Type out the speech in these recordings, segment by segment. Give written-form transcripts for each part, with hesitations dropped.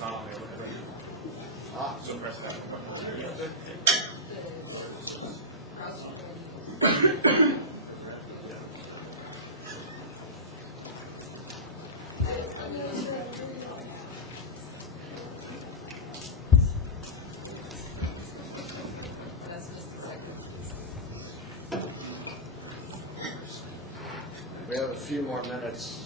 not on there. So press that button. We have a few more minutes.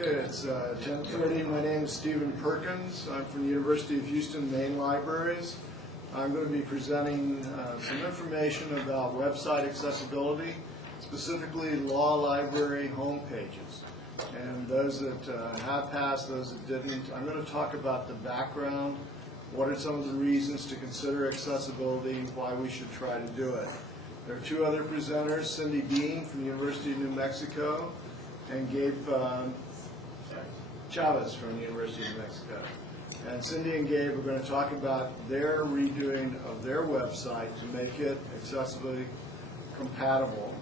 Okay, it's 10:30. My name is Stephen Perkins. I'm from the University of Houston Main Libraries. I'm going to be presenting some information about website accessibility, specifically law library home pages. And those that have passed, those that didn't, I'm going to talk about the background, what are some of the reasons to consider accessibility, why we should try to do it. There are two other presenters, Cyndi Dean from the University of New Mexico and Gabe Chavez from the University of New Mexico. And Cyndi and Gabe are going to talk about their redoing of their website to make it accessibly compatible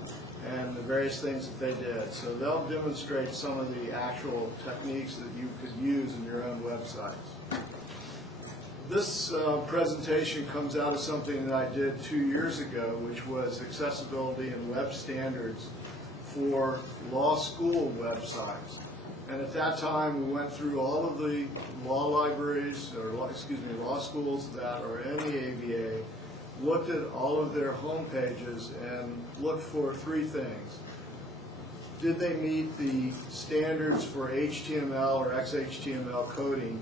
and the various things that they did. So they'll demonstrate some of the actual techniques that you could use in your own websites. This presentation comes out of something that I did 2 years ago, which was accessibility and web standards for law school websites. And at that time, we went through all of the law libraries, or law schools that are in the ABA, looked at all of their home pages and looked for three things. Did they meet the standards for HTML or XHTML coding?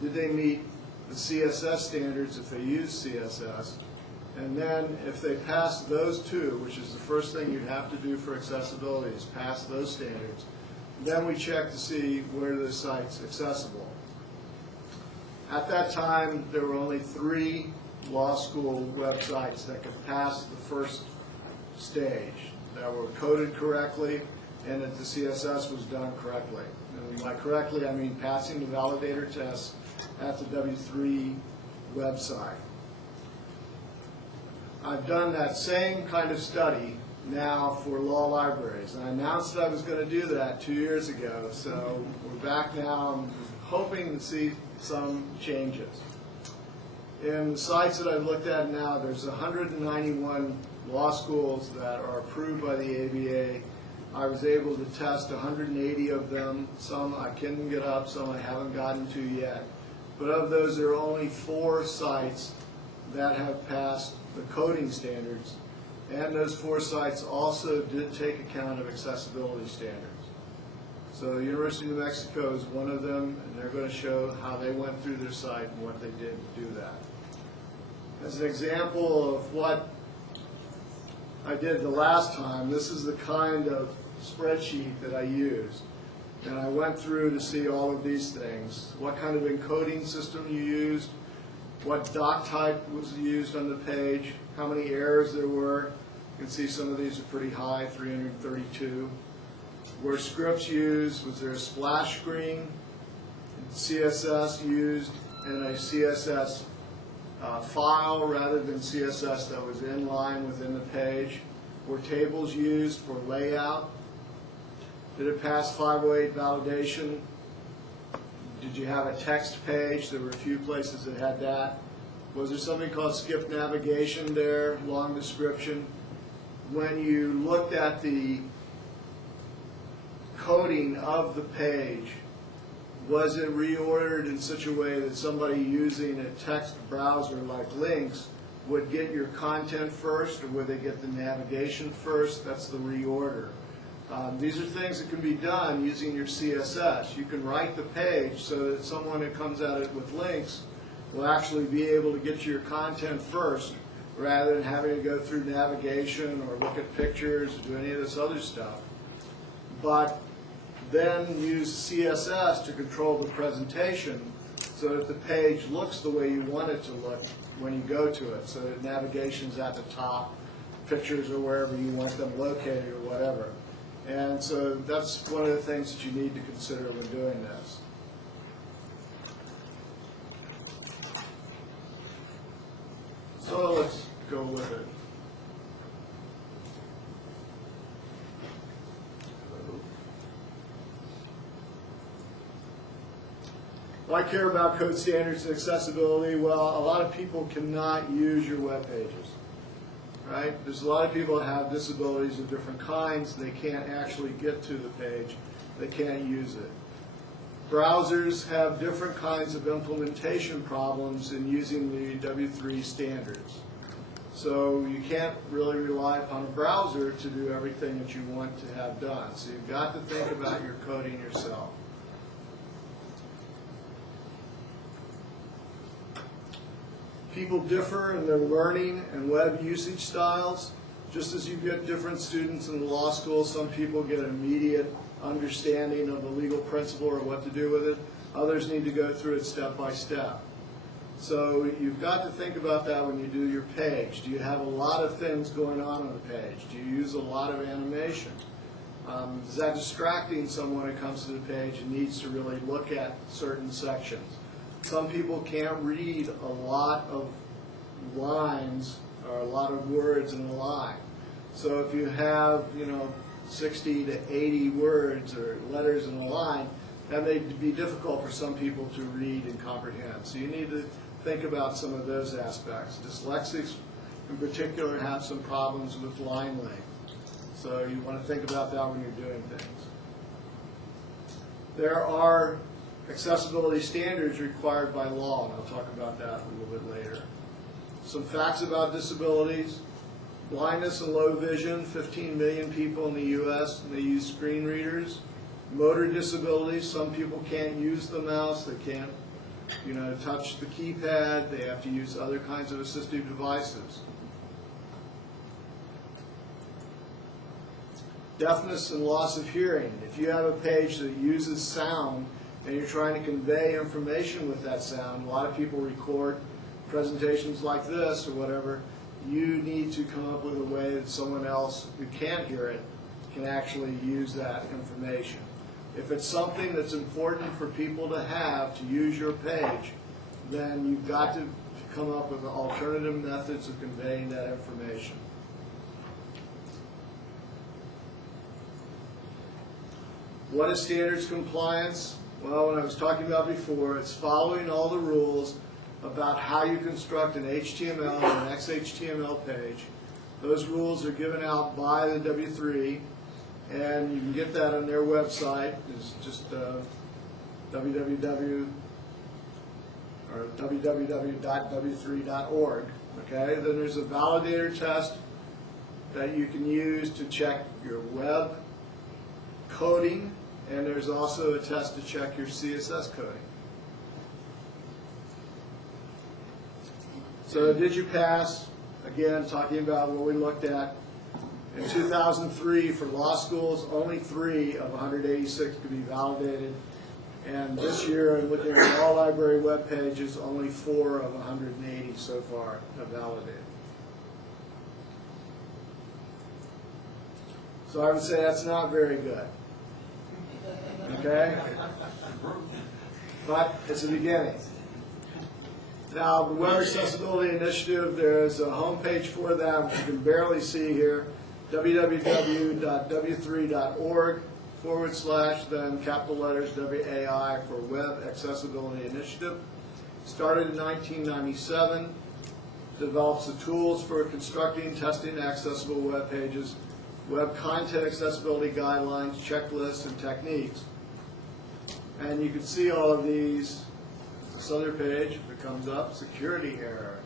Did they meet the CSS standards if they use CSS? And then if they passed those two, which is the first thing you have to do for accessibility, is pass those standards, then we check to see where the site's accessible. At that time, there were only 3 law school websites that could pass the first stage, that were coded correctly and that the CSS was done correctly. And by correctly, I mean passing the Validator Test at the W3 website. I've done that same kind of study now for law libraries. And I announced that I was going to do that 2 years ago, so we're back now. I'm hoping to see some changes. In the sites that I've looked at now, there's 191 law schools that are approved by the ABA. I was able to test 180 of them. Some I can get up, some I haven't gotten to yet. But of those, there are only 4 sites that have passed the coding standards. And those 4 sites also did take account of accessibility standards. So the University of New Mexico is one of them, and they're going to show how they went through their site and what they did to do that. As an example of what I did the last time, this is the kind of spreadsheet that I used. And I went through to see all of these things. What kind of encoding system you used, what doc type was used on the page, how many errors there were. You can see some of these are pretty high, 332. Were scripts used? Was there a splash screen? CSS used in a CSS file rather than CSS that was in line within the page? Were tables used for layout? Did it pass 508 validation? Did you have a text page? There were a few places that had that. Was there something called skip navigation there, long description? When you looked at the coding of the page, was it reordered in such a way that somebody using a text browser like Lynx would get your content first, or would they get the navigation first? That's the reorder. These are things that can be done using your CSS. You can write the page so that someone that comes at it with Lynx will actually be able to get your content first, rather than having to go through navigation or look at pictures or do any of this other stuff. But then use CSS to control the presentation so that the page looks the way you want it to look when you go to it, so that navigation's at the top, pictures are wherever you want them located or whatever. And so that's one of the things that you need to consider when doing this. So let's go with it. Why care about code standards and accessibility? Well, a lot of people cannot use your web pages, right? There's a lot of people that have disabilities of different kinds. They can't actually get to the page. They can't use it. Browsers have different kinds of implementation problems in using the W3 standards. So you can't really rely upon a browser to do everything that you want to have done. So you've got to think about your coding yourself. People differ in their learning and web usage styles. Just as you get different students in the law school, some people get an immediate understanding of the legal principle or what to do with it. Others need to go through it step by step. So you've got to think about that when you do your page. Do you have a lot of things going on the page? Do you use a lot of animation? Is that distracting someone when it comes to the page and needs to really look at certain sections? Some people can't read a lot of lines or a lot of words in a line. So if you have, 60 to 80 words or letters in a line, that may be difficult for some people to read and comprehend. So you need to think about some of those aspects. Dyslexics in particular have some problems with line length. So you want to think about that when you're doing things. There are accessibility standards required by law, and I'll talk about that a little bit later. Some facts about disabilities. Blindness and low vision, 15 million people in the U.S., and they use screen readers. Motor disabilities, some people can't use the mouse, they can't touch the keypad, they have to use other kinds of assistive devices. Deafness and loss of hearing. If you have a page that uses sound and you're trying to convey information with that sound, a lot of people record presentations like this or whatever, you need to come up with a way that someone else who can't hear it can actually use that information. If it's something that's important for people to have to use your page, then you've got to come up with alternative methods of conveying that information. What is standards compliance? Well, when I was talking about before, it's following all the rules about how you construct an HTML or an XHTML page. Those rules are given out by the W3, and you can get that on their website. It's just www.w3.org. Okay? Then there's a validator test that you can use to check your web coding, and there's also a test to check your CSS coding. So did you pass? Again, talking about what we looked at. In 2003, for law schools, only 3 of 186 could be validated. And this year, in looking at law library web pages, only 4 of 180 so far have validated. So I would say that's not very good. Okay? But it's a beginning. Now, the Web Accessibility Initiative, there's a homepage for that, which you can barely see here, www.w3.org. / then capital letters WAI for Web Accessibility Initiative. Started in 1997, develops the tools for constructing, testing accessible web pages, web content accessibility guidelines, checklists, and techniques. And you can see all of these. This other page, if it comes up, security error.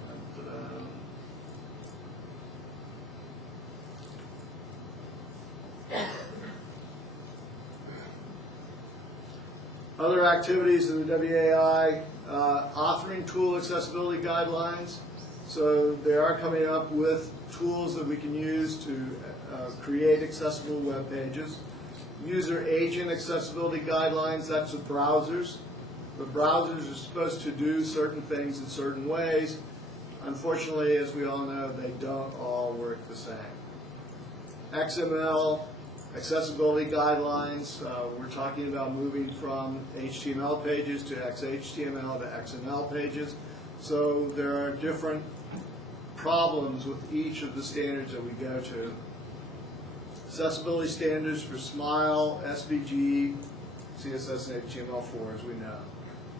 Other activities in the WAI, authoring tool accessibility guidelines. So they are coming up with tools that we can use to create accessible web pages. User agent accessibility guidelines, that's the browsers. The browsers are supposed to do certain things in certain ways. Unfortunately, as we all know, they don't all work the same. XML accessibility guidelines, we're talking about moving from HTML pages to XHTML to XML pages. So there are different problems with each of the standards that we go to. Accessibility standards for SMILE, SVG, CSS, and HTML4, as we know.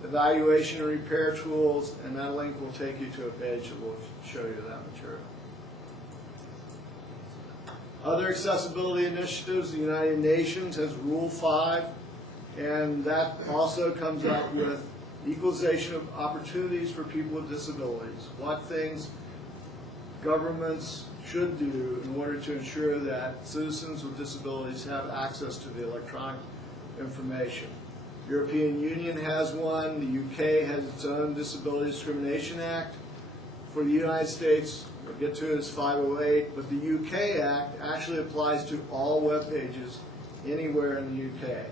Evaluation and repair tools, and that link will take you to a page that will show you that material. Other accessibility initiatives, the United Nations has Rule 5, and that also comes up with equalization of opportunities for people with disabilities. What things governments should do in order to ensure that citizens with disabilities have access to the electronic information. European Union has one, the UK has its own Disability Discrimination Act. For the United States, we'll get to it as 508, but the UK Act actually applies to all web pages anywhere in the UK.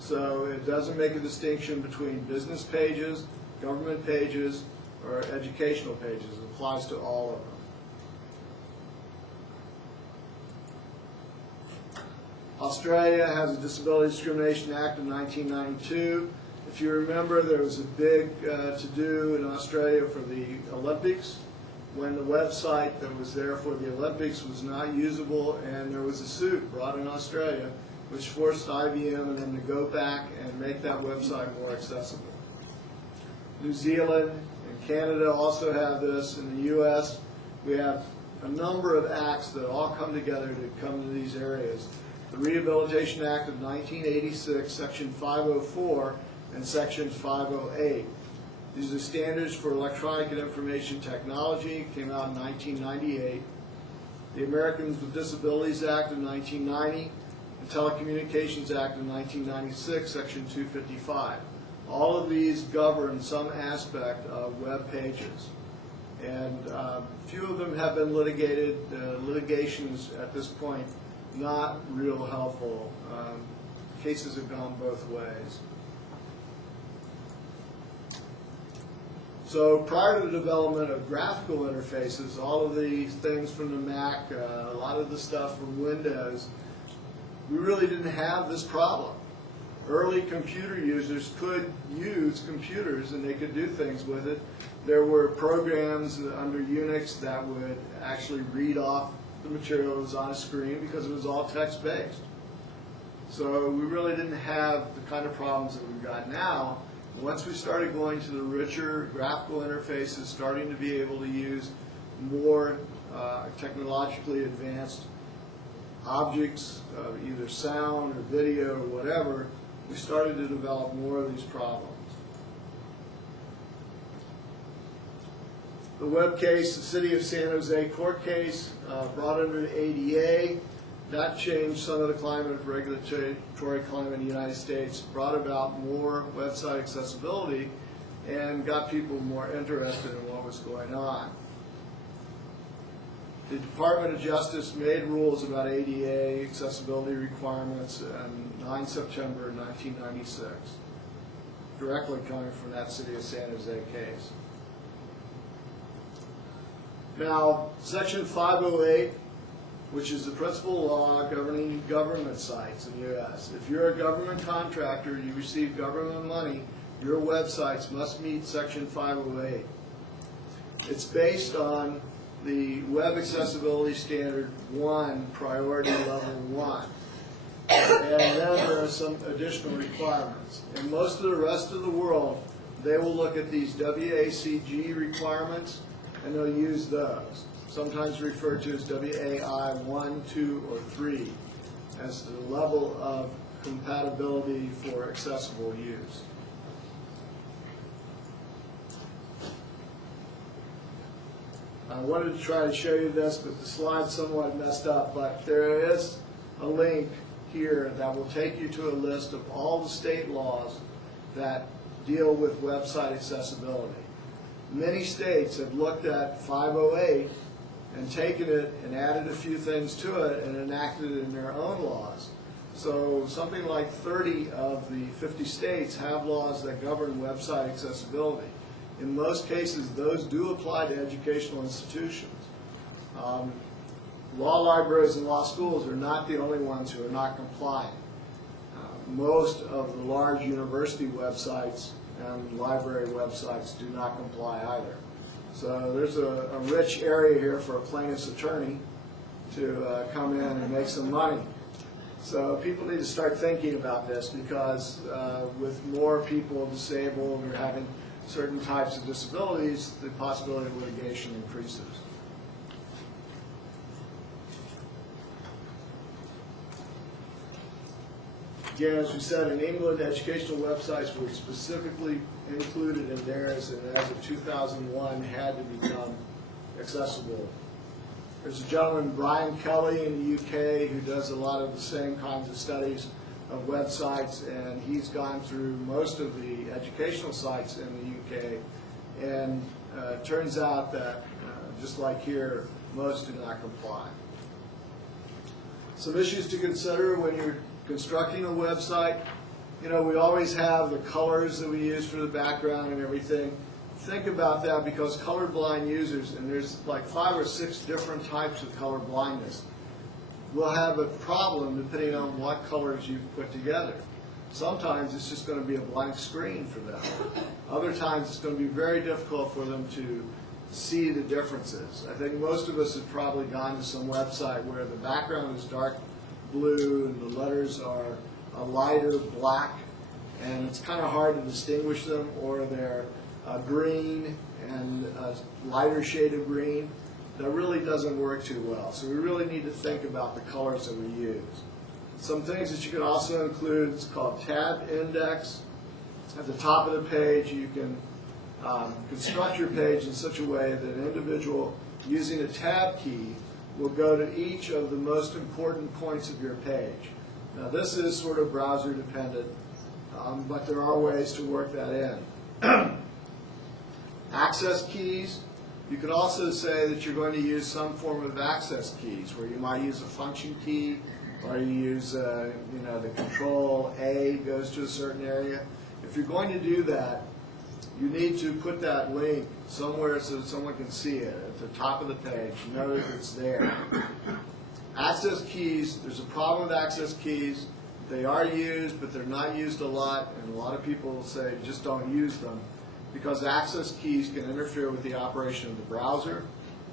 So it doesn't make a distinction between business pages, government pages, or educational pages. It applies to all of them. Australia has a Disability Discrimination Act of 1992. If you remember, there was a big to-do in Australia for the Olympics when the website that was there for the Olympics was not usable, and there was a suit brought in Australia which forced IBM and them to go back and make that website more accessible. New Zealand and Canada also have this. In the U.S., we have a number of acts that all come together to come to these areas. The Rehabilitation Act of 1986, Section 504, and Section 508. These are standards for electronic and information technology, came out in 1998. The Americans with Disabilities Act of 1990, the Telecommunications Act of 1996, Section 255. All of these govern some aspect of web pages. And few of them have been litigated. Litigations at this point not real helpful. Cases have gone both ways. So prior to the development of graphical interfaces, all of these things from the Mac, a lot of the stuff from Windows, we really didn't have this problem. Early computer users could use computers and they could do things with it. There were programs under Unix that would actually read off the material that was on a screen because it was all text-based. So we really didn't have the kind of problems that we've got now. Once we started going to the richer graphical interfaces, starting to be able to use more technologically advanced objects, either sound or video or whatever, we started to develop more of these problems. The web case, the City of San Jose court case, brought under the ADA. That changed some of the climate of regulatory climate in the United States, brought about more website accessibility, and got people more interested in what was going on. The Department of Justice made rules about ADA accessibility requirements on 9 September 1996, directly coming from that City of San Jose case. Now, Section 508, which is the principal law governing government sites in the U.S. If you're a government contractor, you receive government money, your websites must meet Section 508. It's based on the Web Accessibility Standard 1, Priority Level 1. And then there are some additional requirements. In most of the rest of the world, they will look at these WACG requirements, and they'll use those, sometimes referred to as WAI 1, 2, or 3, as the level of compatibility for accessible use. I wanted to try to show you this, but the slide's somewhat messed up, but there is a link here that will take you to a list of all the state laws that deal with website accessibility. Many states have looked at 508 and taken it and added a few things to it and enacted it in their own laws. So something like 30 of the 50 states have laws that govern website accessibility. In most cases, those do apply to educational institutions. Law libraries and law schools are not the only ones who are not compliant. Most of the large university websites and library websites do not comply either. So there's a rich area here for a plaintiff's attorney to come in and make some money. So people need to start thinking about this, because with more people disabled or having certain types of disabilities, the possibility of litigation increases. Again, as we said, in England, educational websites were specifically included in theirs, and as of 2001 had to become accessible. There's a gentleman, Brian Kelly, in the UK, who does a lot of the same kinds of studies of websites, and he's gone through most of the educational sites in the UK, and it turns out that, just like here, most do not comply. Some issues to consider when you're constructing a website. You know, we always have the colors that we use for the background and everything. Think about that, because colorblind users, and there's like 5 or 6 different types of color blindness, will have a problem depending on what colors you've put together. Sometimes it's just going to be a blank screen for them. Other times it's going to be very difficult for them to see the differences. I think most of us have probably gone to some website where the background is dark blue and the letters are a lighter black, and it's kind of hard to distinguish them, or they're green and a lighter shade of green. That really doesn't work too well. So we really need to think about the colors that we use. Some things that you can also include, it's called tab index. At the top of the page, you can construct your page in such a way that an individual using a tab key will go to each of the most important points of your page. Now this is sort of browser dependent, but there are ways to work that in. Access keys. You could also say that you're going to use some form of access keys, where you might use a function key, or you use, the control A goes to a certain area. If you're going to do that, you need to put that link somewhere so that someone can see it at the top of the page, know that it's there. Access keys, there's a problem with access keys. They are used, but they're not used a lot, and a lot of people will say just don't use them, because access keys can interfere with the operation of the browser,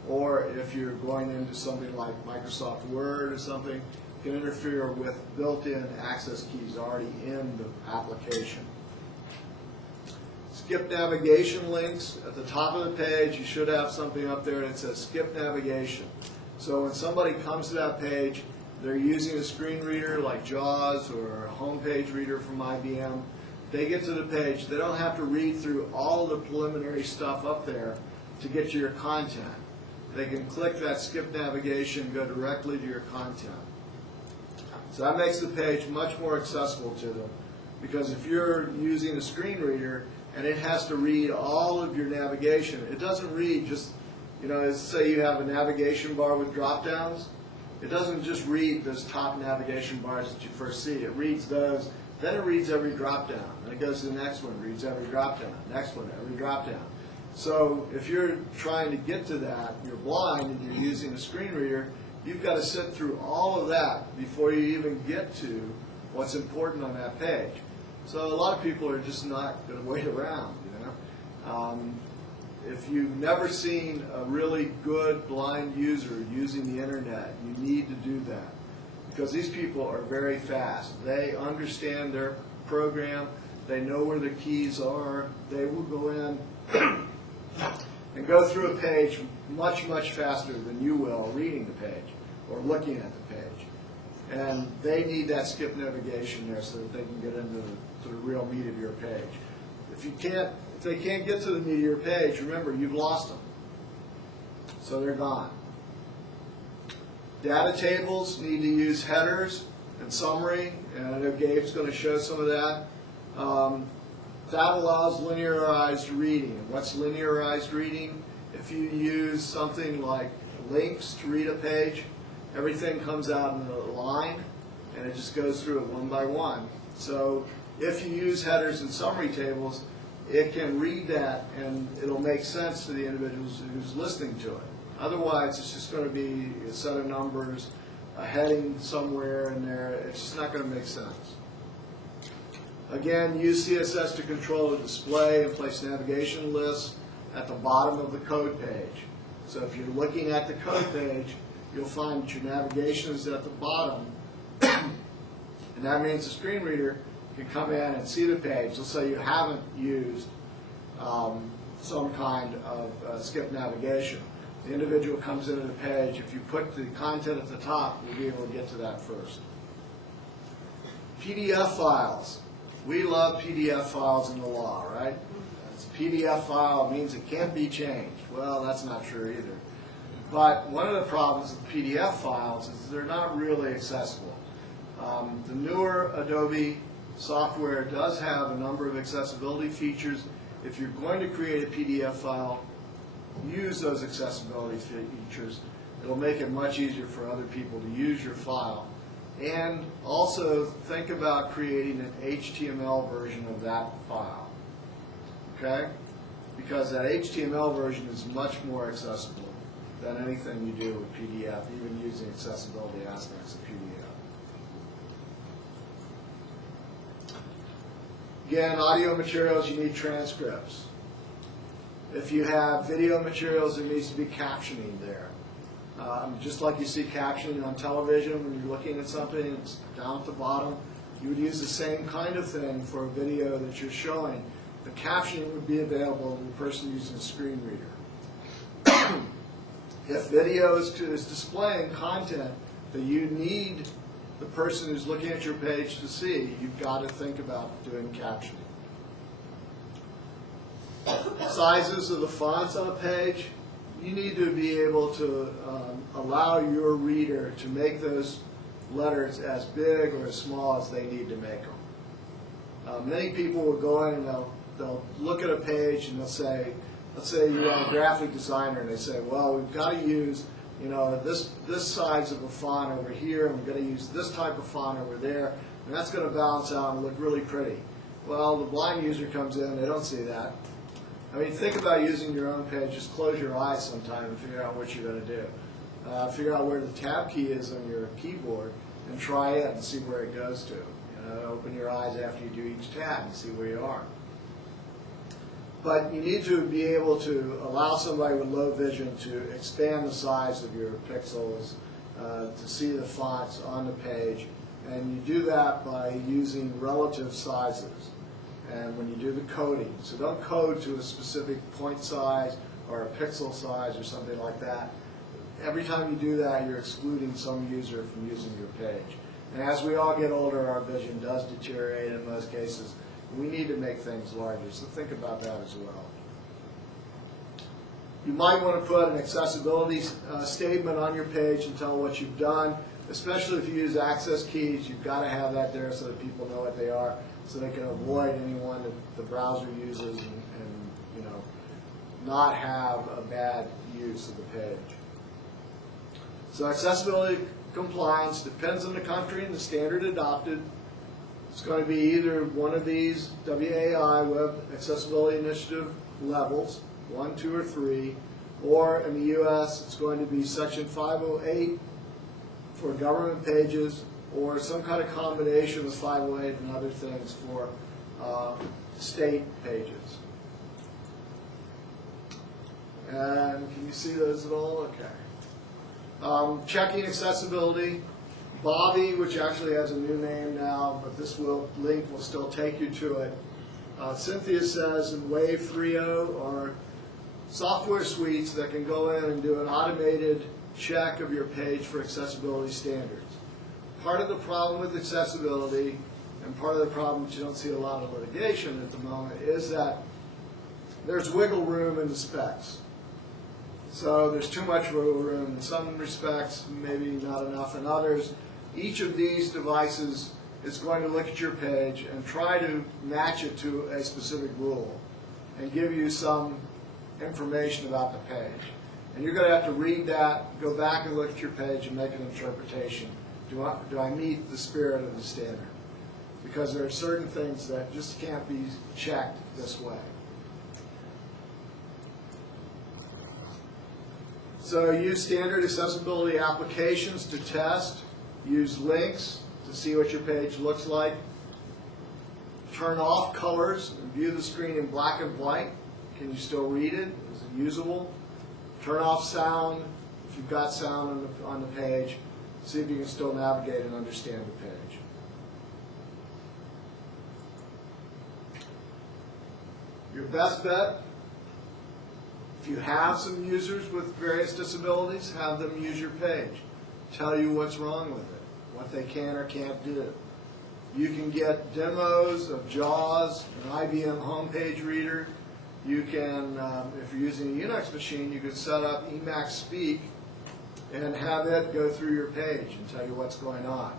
or if you're going into something like Microsoft Word or something, it can interfere with built-in access keys already in the application. Skip navigation links. At the top of the page, you should have something up there that says skip navigation. So when somebody comes to that page, they're using a screen reader like JAWS or a homepage reader from IBM. They get to the page, they don't have to read through all the preliminary stuff up there to get to your content. They can click that skip navigation and go directly to your content. So that makes the page much more accessible to them, because if you're using a screen reader and it has to read all of your navigation, it doesn't read just, say you have a navigation bar with drop downs, it doesn't just read those top navigation bars that you first see. It reads those. Then it reads every drop down. Then it goes to the next one, reads every drop down. Next one, every drop down. So if you're trying to get to that, you're blind and you're using a screen reader, you've got to sit through all of that before you even get to what's important on that page. So a lot of people are just not going to wait around, If you've never seen a really good blind user using the internet, you need to do that. because these people are very fast. They understand their program. They know where the keys are. They will go in and go through a page much, much faster than you will reading the page or looking at the page. And they need that skip navigation there so that they can get into the real meat of your page. If they can't get to the meat of your page, remember, you've lost them. So they're gone. Data tables need to use headers and summary, and I know Gabe's going to show some of that. That allows linearized reading. What's linearized reading? If you use something like links to read a page, everything comes out in a line, and it just goes through it one by one. So if you use headers and summary tables, it can read that, and it'll make sense to the individual who's listening to it. Otherwise, it's just going to be a set of numbers, a heading somewhere in there. It's just not going to make sense. Again, use CSS to control the display and place navigation lists at the bottom of the code page. So if you're looking at the code page, you'll find that your navigation is at the bottom. And that means the screen reader can come in and see the page. Let's say you haven't used some kind of skip navigation. The individual comes into the page. If you put the content at the top, you'll be able to get to that first. PDF files. We love PDF files in the law, right? It's a PDF file means it can't be changed. Well, that's not true either. But one of the problems with PDF files is they're not really accessible. The newer Adobe software does have a number of accessibility features. If you're going to create a PDF file, use those accessibility features. It'll make it much easier for other people to use your file. And also think about creating an HTML version of that file. Okay? Because that HTML version is much more accessible than anything you do with PDF, even using accessibility aspects of PDF. Again, audio materials, you need transcripts. If you have video materials, there needs to be captioning there. Just like you see captioning on television when you're looking at something, it's down at the bottom. You would use the same kind of thing for a video that you're showing. The captioning would be available to the person using a screen reader. If video is displaying content that you need the person who's looking at your page to see, you've got to think about doing captioning. Sizes of the fonts on a page, you need to be able to allow your reader to make those letters as big or as small as they need to make them. Many people will go in and they'll look at a page and they'll say, let's say you're a graphic designer, and they say, well, we've got to use this size of a font over here, and we've got to use this type of font over there, and that's going to balance out and look really pretty. Well, the blind user comes in, they don't see that. I mean, think about using your own page. Just close your eyes sometime and figure out what you're going to do. Figure out where the tab key is on your keyboard and try it and see where it goes to. Open your eyes after you do each tab and see where you are. But you need to be able to allow somebody with low vision to expand the size of your pixels to see the fonts on the page. And you do that by using relative sizes. And when you do the coding, so don't code to a specific point size or a pixel size or something like that. Every time you do that, you're excluding some user from using your page. And as we all get older, our vision does deteriorate in most cases. We need to make things larger, so think about that as well. You might want to put an accessibility statement on your page and tell what you've done, especially if you use access keys. You've got to have that there so that people know what they are, so they can avoid anyone that the browser uses and not have a bad use of the page. So accessibility compliance depends on the country and the standard adopted. It's going to be either one of these WAI, Web Accessibility Initiative levels, 1, 2, or 3, or in the U.S. it's going to be Section 508 for government pages, or some kind of combination of 508 and other things for state pages. And can you see those at all? Okay. Checking accessibility Bobby, which actually has a new name now, but this link will still take you to it. Cynthia says in Wave 3.0 are software suites that can go in and do an automated check of your page for accessibility standards. Part of the problem with accessibility, and part of the problem that you don't see a lot of litigation at the moment, is that there's wiggle room in the specs. So there's too much wiggle room in some respects, maybe not enough in others. Each of these devices is going to look at your page and try to match it to a specific rule and give you some information about the page. And you're going to have to read that, go back and look at your page and make an interpretation. Do I meet the spirit of the standard? Because there are certain things that just can't be checked this way. So use standard accessibility applications to test. Use links to see what your page looks like. Turn off colors and view the screen in black and white. Can you still read it? Is it usable? Turn off sound if you've got sound on the page. See if you can still navigate and understand the page. Your best bet, if you have some users with various disabilities, have them use your page. Tell you what's wrong with it, what they can or can't do. You can get demos of JAWS, an IBM homepage reader. You can, if you're using a Unix machine, you could set up Emacs Speak and have it go through your page and tell you what's going on.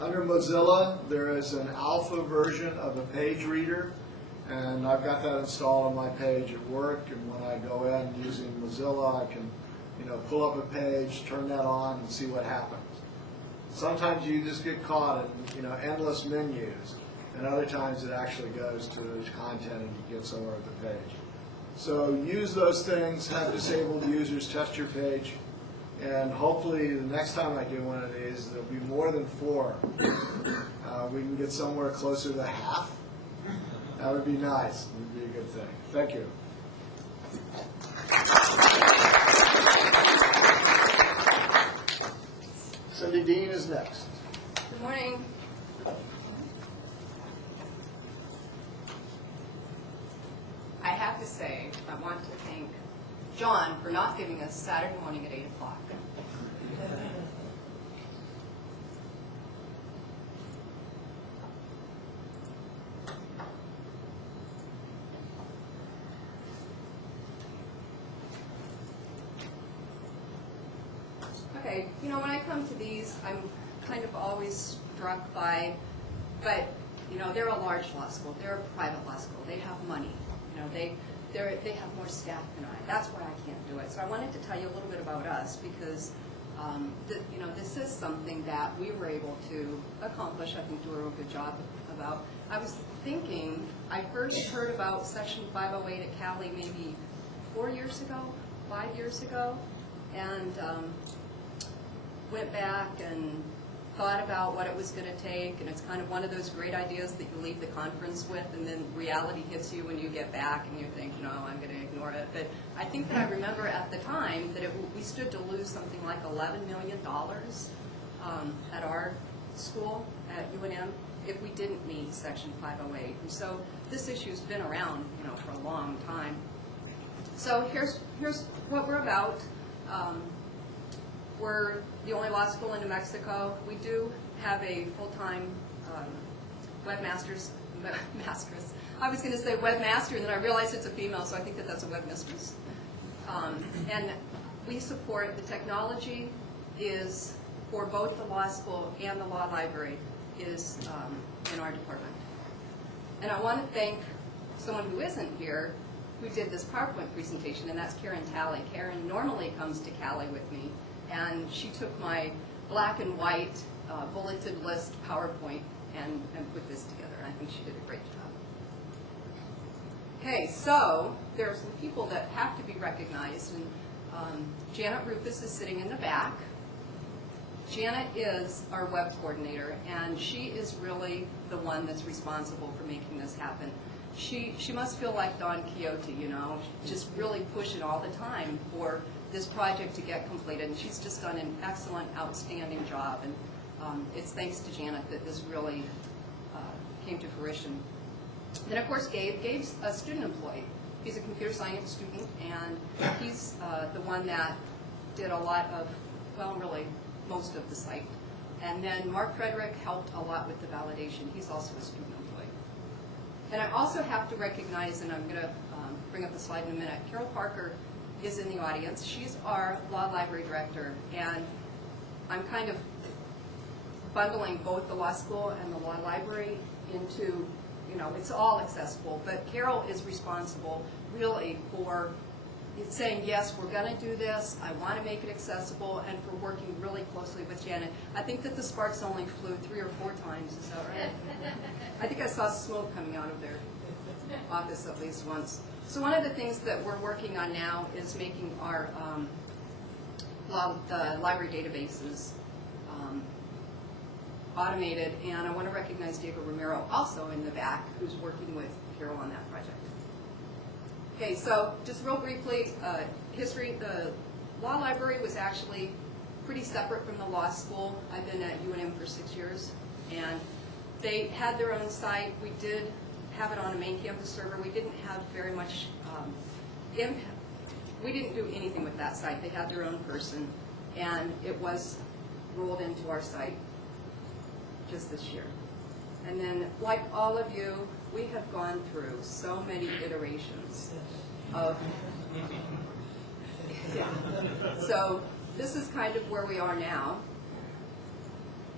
Under Mozilla, there is an alpha version of a page reader, and I've got that installed on my page at work. And when I go in using Mozilla, I can, pull up a page, turn that on, and see what happens. Sometimes you just get caught in, endless menus, and other times it actually goes to the content and you get somewhere at the page. So use those things, have disabled users test your page, and hopefully the next time I do one of these, there'll be more than 4. We can get somewhere closer to half. That would be nice. It would be a good thing. Thank you. Cyndi Dean is next. Good morning. I have to say, I want to thank John for not giving us Saturday morning at 8 o'clock. Okay, when I come to these, I'm kind of always struck by, but, they're a large law school, they're a private law school, they have money, they have more staff than I. That's why I can't do it. So I wanted to tell you a little bit about us because, this is something that we were able to accomplish, I think do a real good job about. I was thinking, I first heard about Section 508 at CALI maybe 4 years ago, 5 years ago, and went back and thought about what it was going to take, and it's kind of one of those great ideas that you leave the conference with, and then reality hits you when you get back, and you think, I'm going to ignore it. But I think that I remember at the time that we stood to lose something like $11 million at our school, at UNM, if we didn't meet Section 508. And so this issue's been around, for a long time. So here's what we're about. We're the only law school in New Mexico. We do have a full-time webmaster's. I was going to say webmaster, and then I realized it's a female, so I think that that's a webmistress. And we support, the technology is for both the law school and the law library is in our department. And I want to thank someone who isn't here who did this PowerPoint presentation, and that's Karen Talley. Karen normally comes to CALI with me, and she took my black and white bulleted list PowerPoint and put this together. I think she did a great job. Okay, so there are some people that have to be recognized, and Janet Rufus is sitting in the back. Janet is our web coordinator, and she is really the one that's responsible for making this happen. She must feel like Don Quixote, just really pushing all the time for this project to get completed, and she's just done an excellent, outstanding job, and it's thanks to Janet that this really came to fruition. Then, of course, Gabe's a student employee. He's a computer science student, and he's the one that did a lot of, well, really most of the site. And then Mark Frederick helped a lot with the validation. He's also a student employee. And I also have to recognize, and I'm going to bring up the slide in a minute, Carol Parker is in the audience. She's our law library director, and I'm kind of bundling both the law school and the law library into, you know, it's all accessible, but Carol is responsible really for saying, yes, we're going to do this, I want to make it accessible, and for working really closely with Janet. I think that the sparks only flew 3 or 4 times, is that right? I think I saw smoke coming out of their office at least once. So one of the things that we're working on now is making our the library databases automated, and I want to recognize Diego Romero also in the back, who's working with Carol on that project. Okay, so just real briefly, history. The law library was actually pretty separate from the law school. I've been at UNM for 6 years, and they had their own site. We did have it on a main campus server. We didn't have very much impact. We didn't do anything with that site. They had their own person, and it was rolled into our site just this year. And then, like all of you, we have gone through so many iterations of, yeah. So this is kind of where we are now.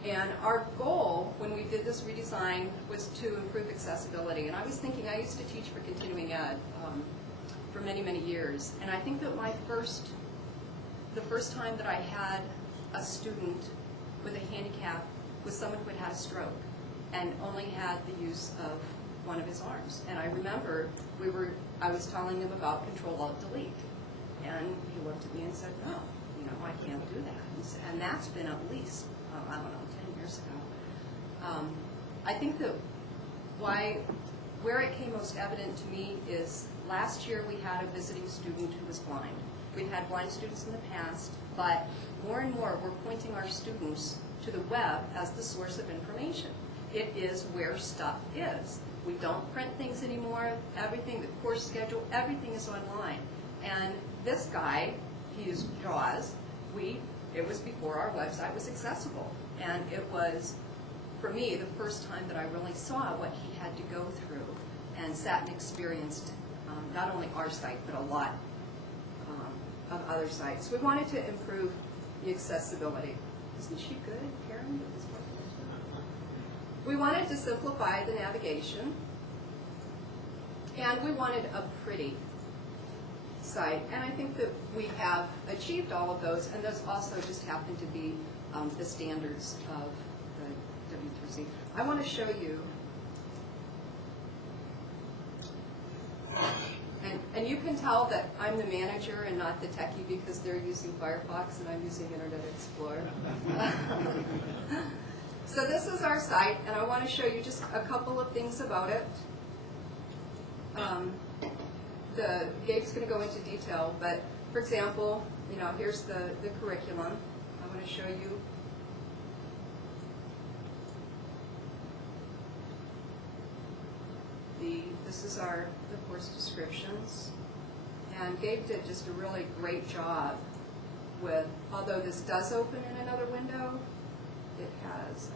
And our goal when we did this redesign was to improve accessibility. And I was thinking, I used to teach for continuing ed for many, many years. And I think that the first time that I had a student with a handicap was someone who had had a stroke and only had the use of one of his arms. And I remember I was telling him about Control-Alt-Delete. And he looked at me and said, no, I can't do that. And that's been at least, I don't know, 10 years ago. I think that where it came most evident to me is last year we had a visiting student who was blind. We've had blind students in the past, but more and more we're pointing our students to the web as the source of information. It is where stuff is. We don't print things anymore. Everything, the course schedule, everything is online. And this guy, he used JAWS. It was before our website was accessible. And it was, for me, the first time that I really saw what he had to go through and sat and experienced not only our site, but a lot of other sites. We wanted to improve the accessibility. Isn't she good, Karen? We wanted to simplify the navigation, and we wanted a pretty site. And I think that we have achieved all of those, and those also just happen to be the standards of the W3C. I want to show you, and you can tell that I'm the manager and not the techie because they're using Firefox and I'm using Internet Explorer. So this is our site, and I want to show you just a couple of things about it. Gabe's going to go into detail, but for example, here's the curriculum. I want to show you. This is the course descriptions, and Gabe did just a really great job with. Although this does open in another window, it has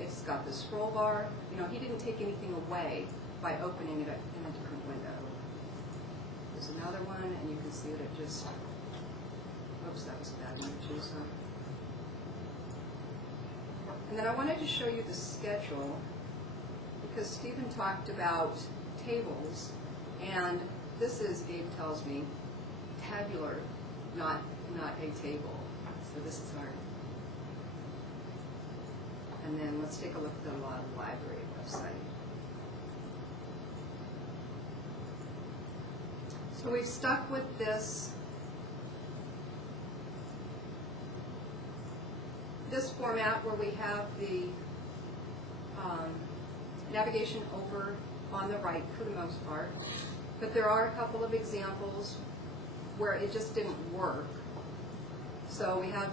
it's got the scroll bar. He didn't take anything away by opening it in a different window. There's another one, and you can see that it just, oops, that was a bad one to choose on. And then I wanted to show you the schedule, because Stephen talked about tables, and this is, Gabe tells me, tabular, not a table. So this is our, and then let's take a look at the law library website. So we've stuck with this format where we have the navigation over on the right for the most part. But there are a couple of examples where it just didn't work. So we have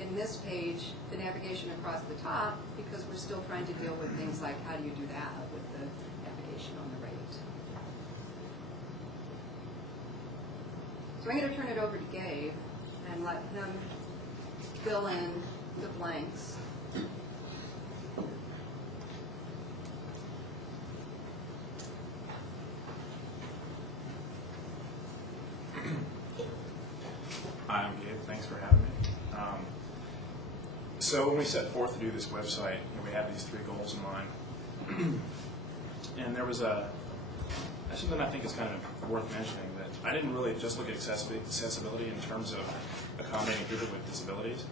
in this page the navigation across the top because we're still trying to deal with things like how do you do that with the navigation on the right. So I'm going to turn it over to Gabe and let him fill in the blanks. Hi, I'm Gabe. Thanks for having me. So when we set forth to do this website, we had these 3 goals in mind. And there was something I think is kind of worth mentioning, that I didn't really just look at accessibility in terms of accommodating people with disabilities,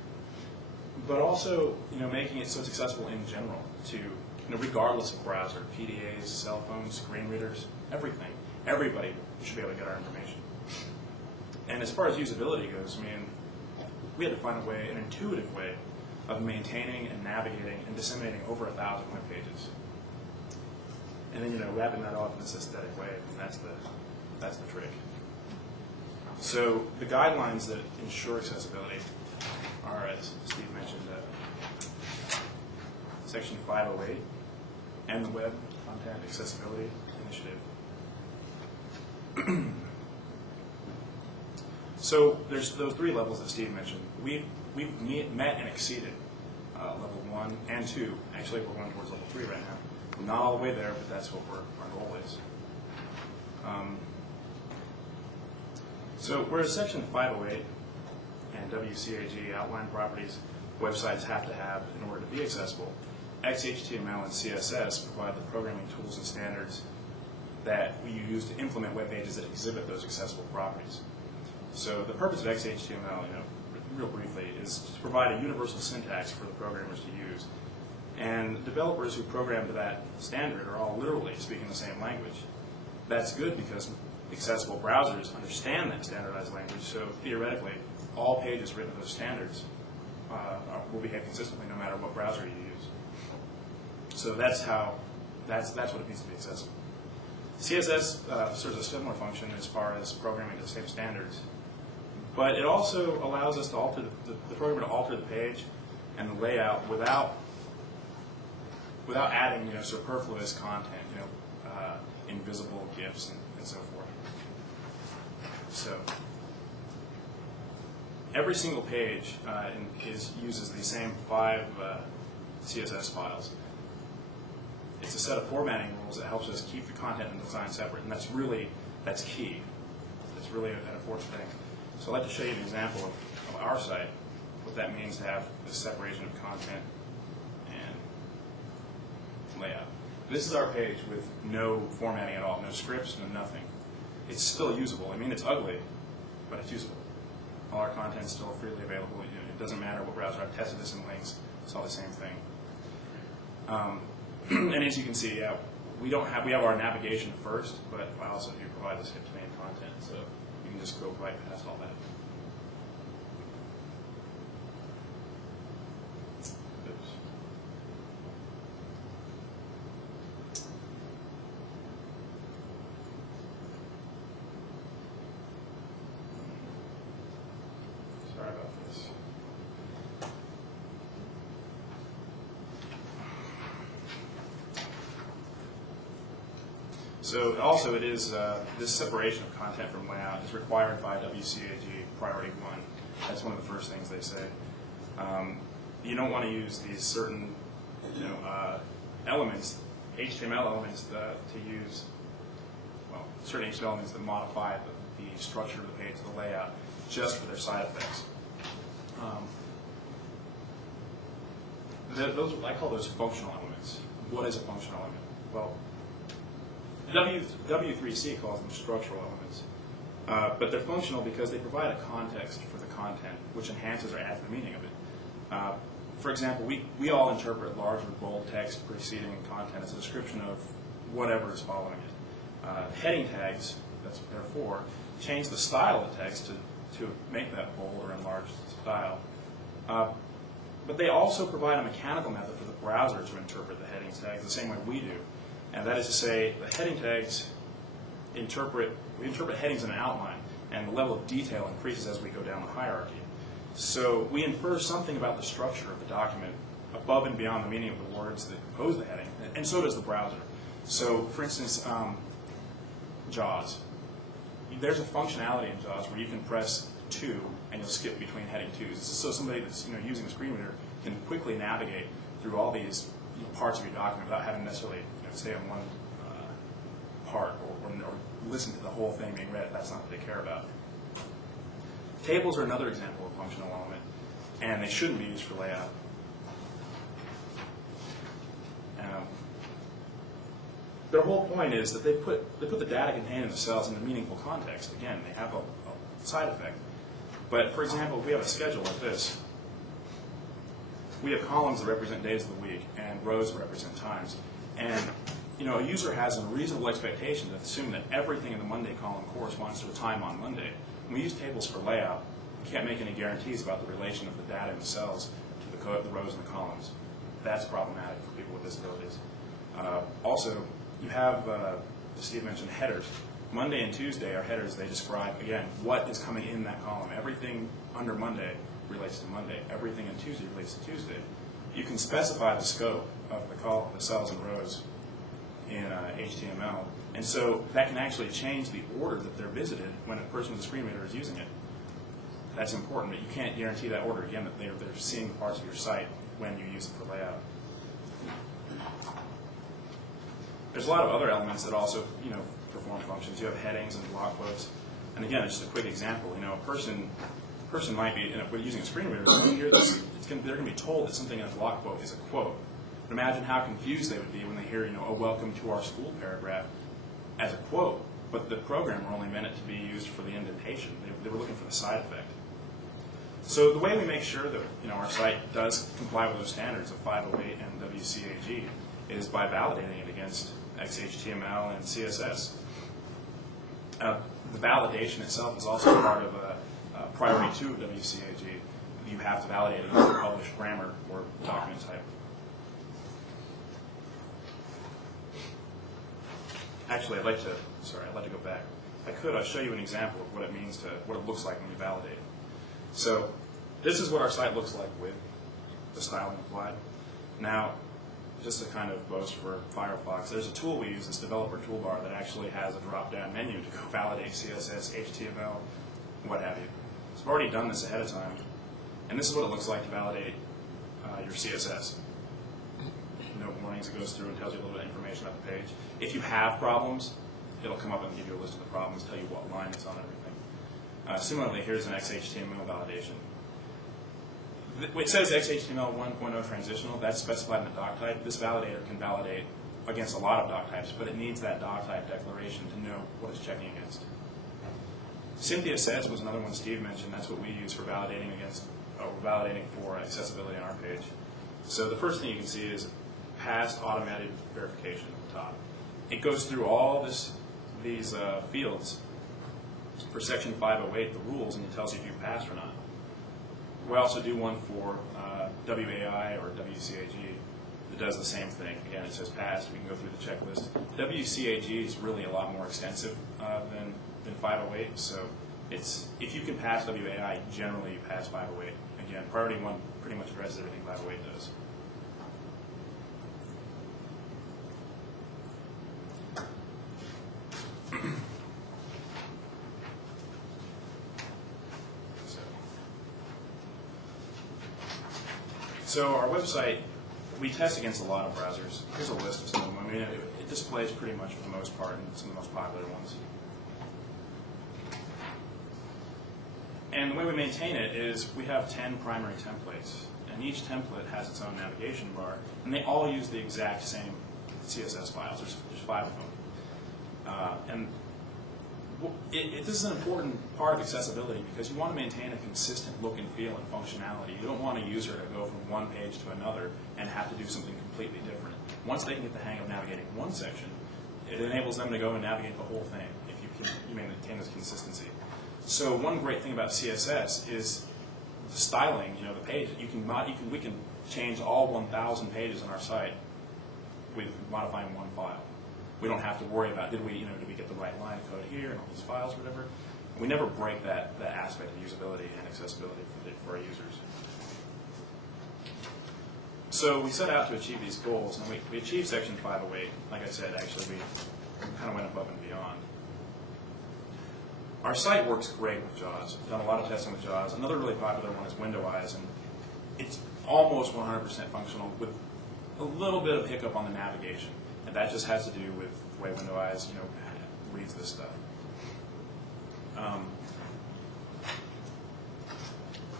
but also making it so it's accessible in general to regardless of browser, PDAs, cell phones, screen readers, everything. Everybody should be able to get our information. And as far as usability goes, we had to find a way, an intuitive way, of maintaining and navigating and disseminating over 1,000 web pages. And then, wrapping that off in this aesthetic way, and that's the trick. So the guidelines that ensure accessibility are, as Steve mentioned, Section 508 and the Web Content Accessibility Initiative. So there's those 3 levels that Steve mentioned. We've met and exceeded level 1 and 2. Actually, we're going towards level 3 right now. We're not all the way there, but that's what our goal is. So whereas Section 508 and WCAG outline properties websites have to have in order to be accessible, Xhtml and CSS provide the programming tools and standards that we use to implement web pages that exhibit those accessible properties. So the purpose of Xhtml, real briefly, is to provide a universal syntax for the programmers to use. And developers who program to that standard are all literally speaking the same language. That's good because accessible browsers understand that standardized language, so theoretically, all pages written to those standards will behave consistently no matter what browser you use. So that's what it means to be accessible. CSS serves a similar function as far as programming to the same standards, but it also allows us to alter the programmer to alter the page and the layout without adding superfluous content, invisible GIFs and so forth. So every single page uses the same 5 CSS files. It's a set of formatting rules that helps us keep the content and design separate, and that's key. That's really an important thing. So I'd like to show you an example of our site, what that means to have this separation of content and layout. This is our page with no formatting at all, no scripts, no nothing. It's still usable. It's ugly, but it's usable. All our content is still freely available. It doesn't matter what browser. I've tested this in links. It's all the same thing. And as you can see, we have our navigation first, but I also do provide this hip-to-main content, so you can just go right past all that. Oops. Sorry about this. So also it is, this separation of content from layout is required by WCAG Priority 1. That's one of the first things they say. You don't want to use these certain elements, HTML elements to use, certain HTML elements that modify the structure of the page, the layout, just for their side effects. I call those functional elements. What is a functional element? Well, W3C calls them structural elements, but they're functional because they provide a context for the content, which enhances or adds the meaning of it. For example, we all interpret large or bold text preceding content as a description of whatever is following it. Heading tags, that's what they're for, change the style of the text to make that bold or enlarged style. But they also provide a mechanical method for the browser to interpret the heading tags the same way we do. And that is to say, the heading tags we interpret headings in an outline. and the level of detail increases as we go down the hierarchy. So we infer something about the structure of the document above and beyond the meaning of the words that compose the heading, and so does the browser. So, for instance, JAWS. There's a functionality in JAWS where you can press 2 and you'll skip between heading 2s. So somebody that's using a screen reader can quickly navigate through all these parts of your document without having to necessarily stay on one part or listen to the whole thing being read if that's not what they care about. Tables are another example of functional element, and they shouldn't be used for layout. Their whole point is that they put the data contained in the cells in a meaningful context. Again, they have a side effect. But for example, if we have a schedule like this, we have columns that represent days of the week and rows that represent times. And a user has a reasonable expectation to assume that everything in the Monday column corresponds to a time on Monday. When we use tables for layout, we can't make any guarantees about the relation of the data in the cells to the rows and the columns. That's problematic for people with disabilities. Also, you have, as Steve mentioned, headers. Monday and Tuesday are headers. They describe, again, what is coming in that column. Everything under Monday relates to Monday. Everything in Tuesday relates to Tuesday. You can specify the scope of the cells and rows in HTML. And so that can actually change the order that they're visited when a person with a screen reader is using it. That's important, but you can't guarantee that order, again, that they're seeing parts of your site when you use it for layout. There's a lot of other elements that also, perform functions. You have headings and block quotes. And again, it's just a quick example. A person might be, using a screen reader, when they hear this, they're going to be told that something in a block quote is a quote. But imagine how confused they would be when they hear, a welcome to our school paragraph as a quote. But the programmer only meant it to be used for the indentation. They were looking for the side effect. So the way we make sure that our site does comply with those standards of 508 and WCAG is by validating it against XHTML and CSS. The validation itself is also part of priority 2 of WCAG. You have to validate it against the published grammar or document type. Actually, I'd like to go back. I'll show you an example of what it looks like when you validate it. So this is what our site looks like with the styling applied. Now, just a kind of boast for Firefox, there's a tool we use, this developer toolbar, that actually has a drop-down menu to go validate CSS, HTML, what have you. So I've already done this ahead of time, and this is what it looks like to validate your CSS. No warnings, it goes through and tells you a little bit of information about the page. If you have problems, it'll come up and give you a list of the problems, tell you what line it's on and everything. Similarly, here's an XHTML validation. It says XHTML 1.0 transitional. That's specified in the doc type. This validator can validate against a lot of doc types, but it needs that doc type declaration to know what it's checking against. Cynthia Says was another one Steve mentioned. That's what we use for validating for accessibility on our page. So the first thing you can see is past automated verification at the top. It goes through all these fields for Section 508, the rules, and it tells you if you passed or not. We also do one for WAI or WCAG that does the same thing. Again, it says passed. We can go through the checklist. WCAG is really a lot more extensive than 508. So if you can pass WAI, generally you pass 508. Again, priority 1 pretty much addresses everything 508 does. So our website, we test against a lot of browsers. Here's a list of some of them. I mean, it displays pretty much for the most part and some of the most popular ones. And the way we maintain it is we have 10 primary templates, and each template has its own navigation bar, and they all use the exact same CSS files. There's 5 of them. And this is an important part of accessibility because you want to maintain a consistent look and feel and functionality. You don't want a user to go from one page to another and have to do something completely different. Once they can get the hang of navigating one section, it enables them to go and navigate the whole thing if you maintain this consistency. So one great thing about CSS is the styling, the page. We can change all 1,000 pages on our site with modifying one file. We don't have to worry about did we get the right line of code here and all these files or whatever. We never break that aspect of usability and accessibility for our users. So we set out to achieve these goals, and we achieved Section 508. Like I said, actually, we kind of went above and beyond. Our site works great with JAWS. We've done a lot of testing with JAWS. Another really popular one is Window-Eyes, and it's almost 100% functional with a little bit of hiccup on the navigation, and that just has to do with the way Window-Eyes, reads this stuff.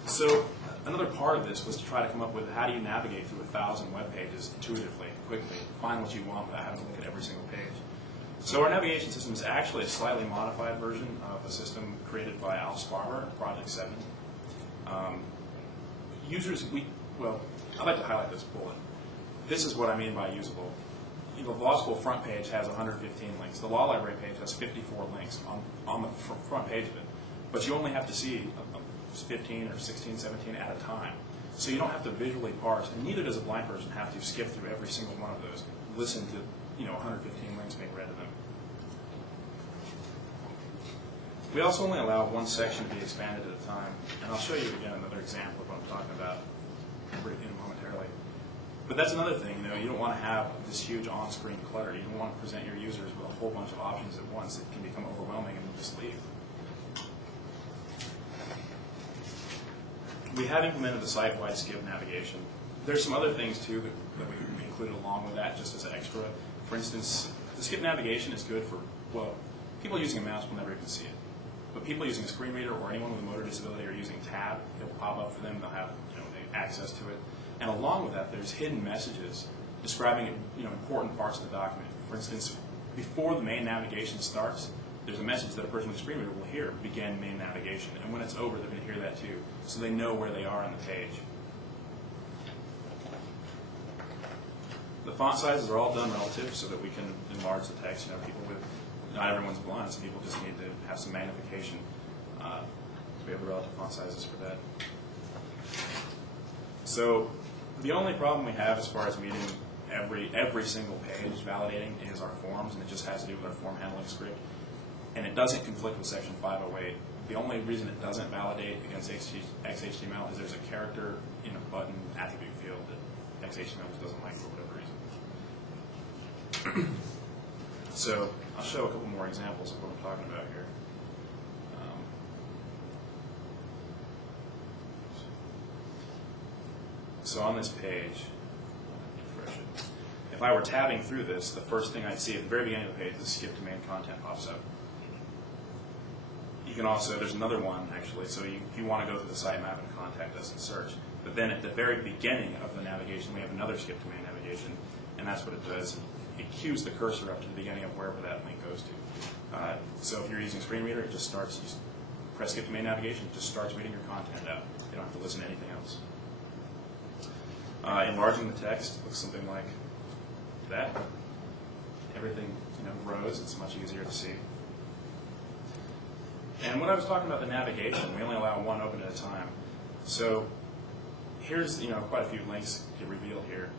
So another part of this was to try to come up with how do you navigate through 1,000 web pages intuitively, quickly, find what you want without having to look at every single page. So our navigation system is actually a slightly modified version of a system created by Al Sparber in Project 7. I'd like to highlight this bullet. This is what I mean by usable. The law school front page has 115 links. The law library page has 54 links on the front page of it. But you only have to see 15 or 16, 17 at a time. So you don't have to visually parse, and neither does a blind person have to skip through every single one of those, listen to 115 links being read to them. We also only allow one section to be expanded at a time, and I'll show you again another example of what I'm talking about momentarily. But that's another thing, you don't want to have this huge on-screen clutter. You don't want to present your users with a whole bunch of options at once. It can become overwhelming and you just leave. We have implemented the site-wide skip navigation. There's some other things too that we included along with that just as an extra. For instance, the skip navigation is good for, people using a mouse will never even see it. But people using a screen reader or anyone with a motor disability or using tab, it'll pop up for them. They'll have access to it. And along with that, there's hidden messages describing important parts of the document. For instance, before the main navigation starts, there's a message that a person with a screen reader will hear, begin main navigation. And when it's over, they're going to hear that too, so they know where they are on the page. The font sizes are all done relative so that we can enlarge the text. Not everyone's blind, so people just need to have some magnification. So we have the relative font sizes for that. So the only problem we have as far as meeting every single page validating is our forms, and it just has to do with our form handling script. And it doesn't conflict with Section 508. The only reason it doesn't validate against Xhtml is there's a character in a button attribute field that Xhtml just doesn't like for whatever reason. So I'll show a couple more examples of what I'm talking about here. So on this page, refresh it. If I were tabbing through this, the first thing I'd see at the very beginning of the page is skip to main content pops up. You can also, there's another one actually, so if you want to go through the sitemap and contact us and search. But then at the very beginning of the navigation, we have another skip to main navigation, and that's what it does. It cues the cursor up to the beginning of wherever that link goes to. So if you're using screen reader, it just starts, you just press skip to main navigation, it just starts reading your content out. You don't have to listen to anything else. Enlarging the text looks something like that. Everything grows, it's much easier to see. And when I was talking about the navigation, we only allow one open at a time. So here's quite a few links get revealed here.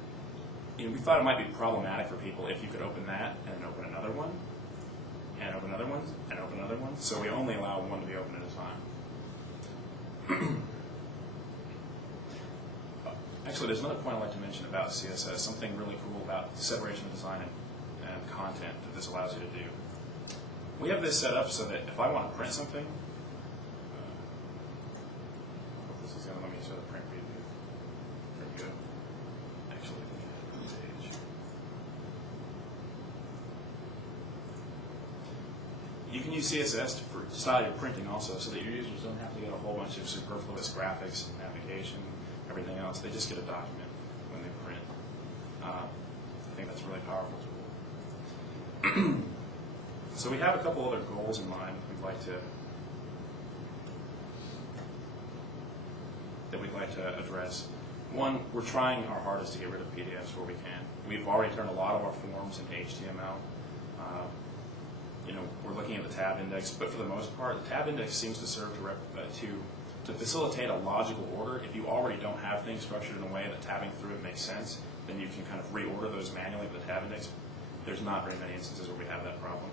We thought it might be problematic for people if you could open that and then open another one, and open another one, and open another one. So we only allow one to be open at a time. Actually, there's another point I'd like to mention about CSS, something really cool about separation of design and content that this allows you to do. We have this set up so that if I want to print something, this is going to let me show the print preview. Very good. Actually, page. You can use CSS for style your printing also, so that your users don't have to get a whole bunch of superfluous graphics, navigation, everything else. They just get a document when they print. I think that's a really powerful tool. So we have a couple other goals in mind that we'd like to address. One, we're trying our hardest to get rid of PDFs where we can. We've already turned a lot of our forms into HTML. We're looking at the tab index, but for the most part, the tab index seems to serve to facilitate a logical order. If you already don't have things structured in a way that tabbing through it makes sense, then you can kind of reorder those manually with the tab index. There's not very many instances where we have that problem.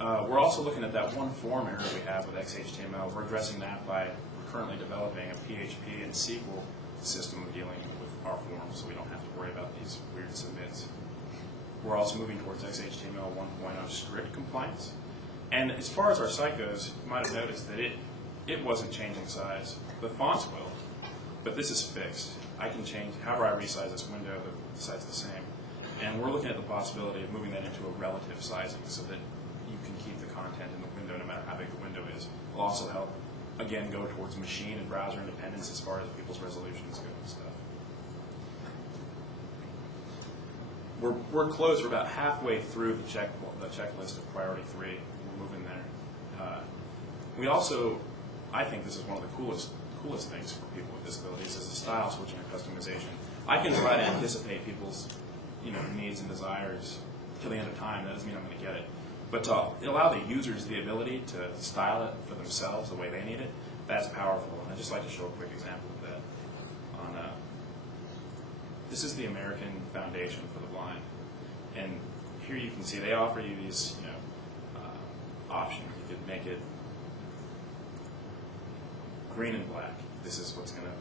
We're also looking at that one form error we have with Xhtml. We're addressing that by currently developing a PHP and SQL system of dealing with our forms, so we don't have to worry about these weird submits. We're also moving towards Xhtml 1.0 strict compliance. And as far as our site goes, you might have noticed that it wasn't changing size. The fonts will, but this is fixed. I can change, however I resize this window, the site's the same. And we're looking at the possibility of moving that into a relative sizing so that you can keep the content in the window no matter how big the window is. It'll also help, again, go towards machine and browser independence as far as people's resolutions go and stuff. We're close. We're about halfway through the checklist of priority 3. We're moving there. We also, I think this is one of the coolest things for people with disabilities is the style switching and customization. I can try to anticipate people's needs and desires till the end of time. That doesn't mean I'm going to get it. But to allow the users the ability to style it for themselves the way they need it, that's powerful. And I'd just like to show a quick example of that. This is the American Foundation for the Blind. And here you can see they offer you these options. You could make it green and black. This is what's going to,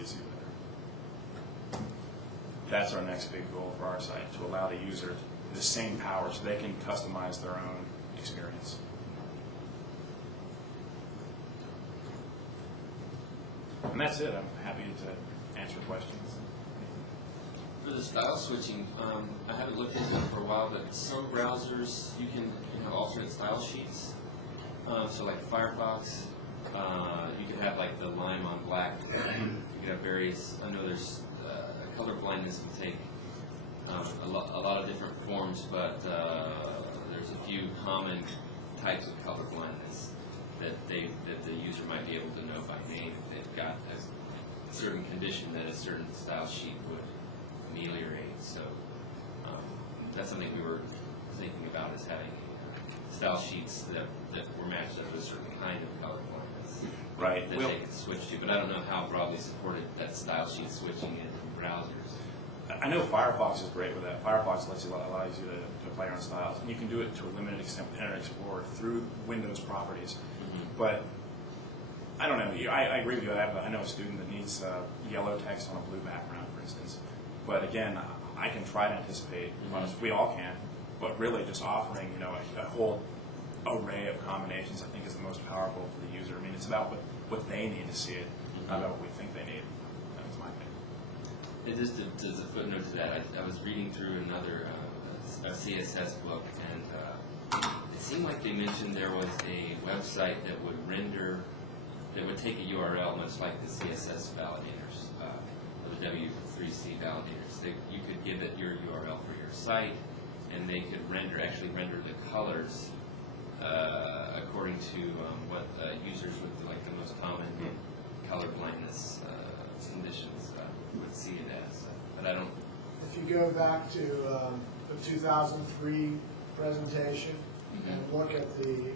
you see better. That's our next big goal for our site, to allow the user the same power so they can customize their own experience. And that's it. I'm happy to answer questions. For the style switching, I haven't looked into it for a while, but some browsers you can have alternate style sheets. So like Firefox, you could have like the lime on black. You could have various. I know there's color blindness can take a lot of different forms, but there's a few common types of color blindness that the user might be able to know by name if they've got a certain condition that a certain style sheet would ameliorate. So that's something we were thinking about, is having style sheets that were matched up with a certain kind of color blindness. Right. That they could switch to, but I don't know how broadly supported that style sheet switching in browsers. I know Firefox is great with that. Firefox allows you to play around styles, and you can do it to a limited extent with Internet Explorer through Windows properties. But I don't know. I agree with you. I know a student that needs yellow text on a blue background, for instance. But again, I can try to anticipate. We all can. But really, just offering a whole array of combinations, I think, is the most powerful for the user. I mean, it's about what they need to see it, not about what we think they need. That's my opinion. And just as a footnote to that, I was reading through another a CSS book, and it seemed like they mentioned there was a website that would render, that would take a URL much like the CSS validators, or the W3C validators. You could give it your URL for your site, and they could actually render the colors according to what users with like the most common color blindness conditions would see it as. But I don't. If you go back to the 2003 presentation and look at the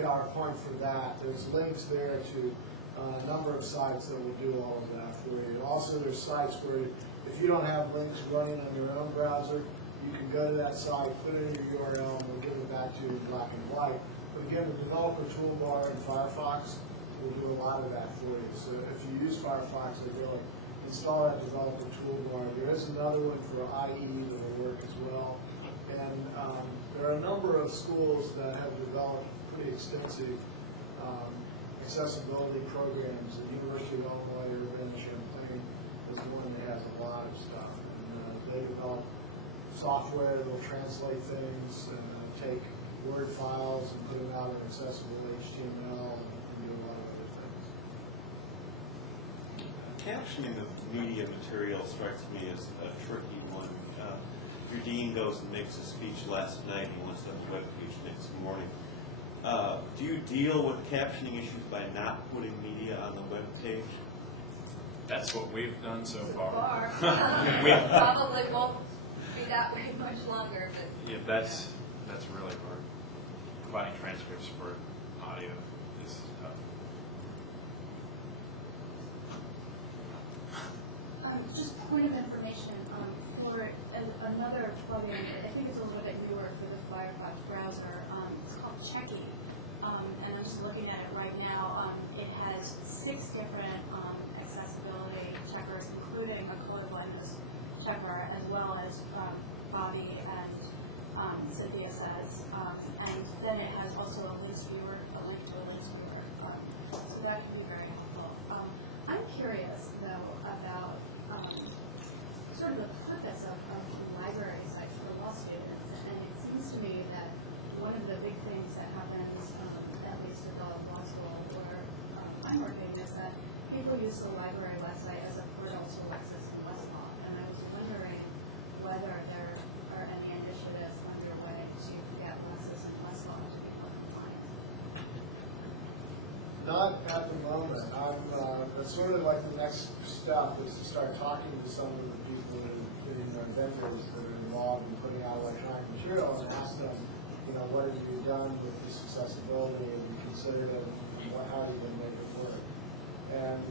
PowerPoint for that, there's links there to a number of sites that will do all of that for you. Also, there's sites where if you don't have links running on your own browser, you can go to that site, put in your URL, and we'll give it back to you in black and white. But again, the developer toolbar in Firefox will do a lot of that for you. So if you use Firefox, really install that developer toolbar. There is another one for IE that will work as well. And there are a number of schools that have developed pretty extensive accessibility programs. The University of Illinois Urbana-Champaign is one that has a lot of stuff. And they develop software that will translate things, take Word files and put them out in accessible HTML, and do a lot of other things. Captioning of media material strikes me as a tricky one. Your dean goes and makes a speech last night, and he wants to have a web page next morning. Do you deal with captioning issues by not putting media on the web page? That's what we've done so far. Probably won't be that way much longer. But Yeah, that's really hard. Providing transcripts for audio is tough. Just point of information for another plugin. I think it's a little bit newer. body and Cynthia says, and then it has also a list viewer, a link to a list viewer. So that can be very helpful. I'm curious though about sort of the purpose of library sites for law students, and it seems to me that one of the big things that happens, at least at the law school where I'm working, is that people use the library website as a portal to Lexis and Westlaw, and I was wondering whether there are any initiatives underway to get Lexis and Westlaw to be more compliant. Not at the moment. That's sort of like the next step is to start talking to some of the people vendors that are involved in putting out electronic material and ask them, what have you done with this accessibility? Have you considered it? How are you going to make it work? And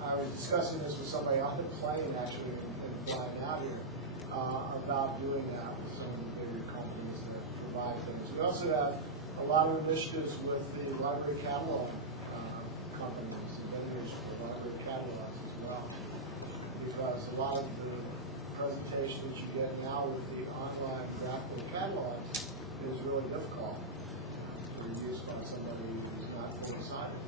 I was discussing this with somebody on the plane actually and flying out here about doing that with some of the bigger companies that provide things. We also have a lot of initiatives with the library catalog companies and vendors for library catalogs as well. Because a lot of the presentation that you get now with the online graphical catalog is really difficult to use by somebody who's not fully sighted.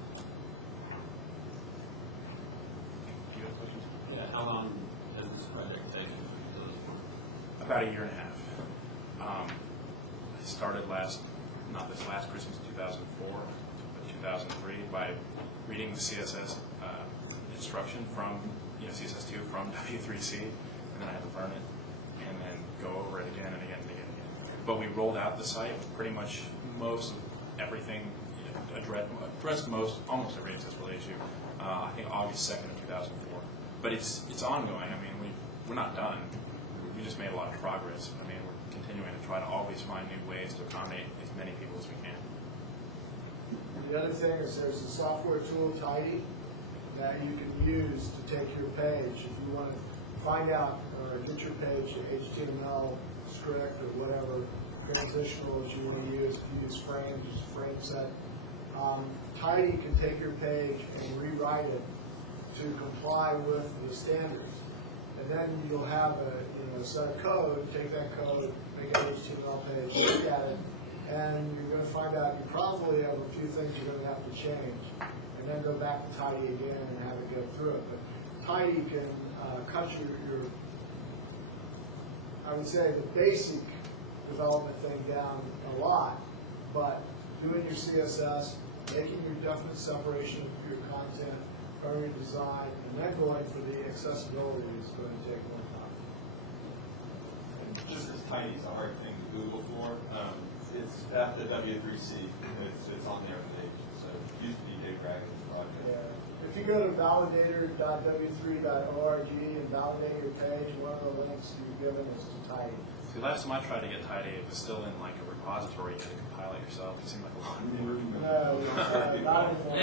Yeah, how long has this project taken? About a year and a half. I started not this last Christmas, 2004, but 2003, by reading the CSS instruction from CSS2 from W3C, and then I had to learn it, and then go over it again and again and again and again. But we rolled out the site with pretty much most of everything, addressed almost every accessibility issue, I think August 2nd of 2004. But it's ongoing. I mean, we're not done. We just made a lot of progress. I mean, we're continuing to try to always find new ways to accommodate as many people as we can. The other thing is there's a software tool, Tidy, that you can use to take your page. If you want to find out or get your page to HTML script or whatever transitionals you want to use, if you use frames, use a frame set, Tidy can take your page and rewrite it to comply with the standards. And then you'll have a set of code, take that code, make an HTML page, look at it, and you're going to find out you probably have a few things you're going to have to change. And then go back to Tidy again and have it go through it. But Tidy can cut your, I would say, the basic development thing down a lot, but doing your CSS, making your definite separation of your content, or your design, and then going for the accessibility is going to take more time. And just as Tidy is a hard thing to Google for, it's at the W3C, it's on their page. So it used to be Dave Kraken's project. Yeah. If you go to validator.w3.org and validate your page, one of the links you've given is to Tidy. See, last time I tried to get Tidy, it was still in like a repository. You had to compile it yourself. It seemed like a lot of work. No, not anymore.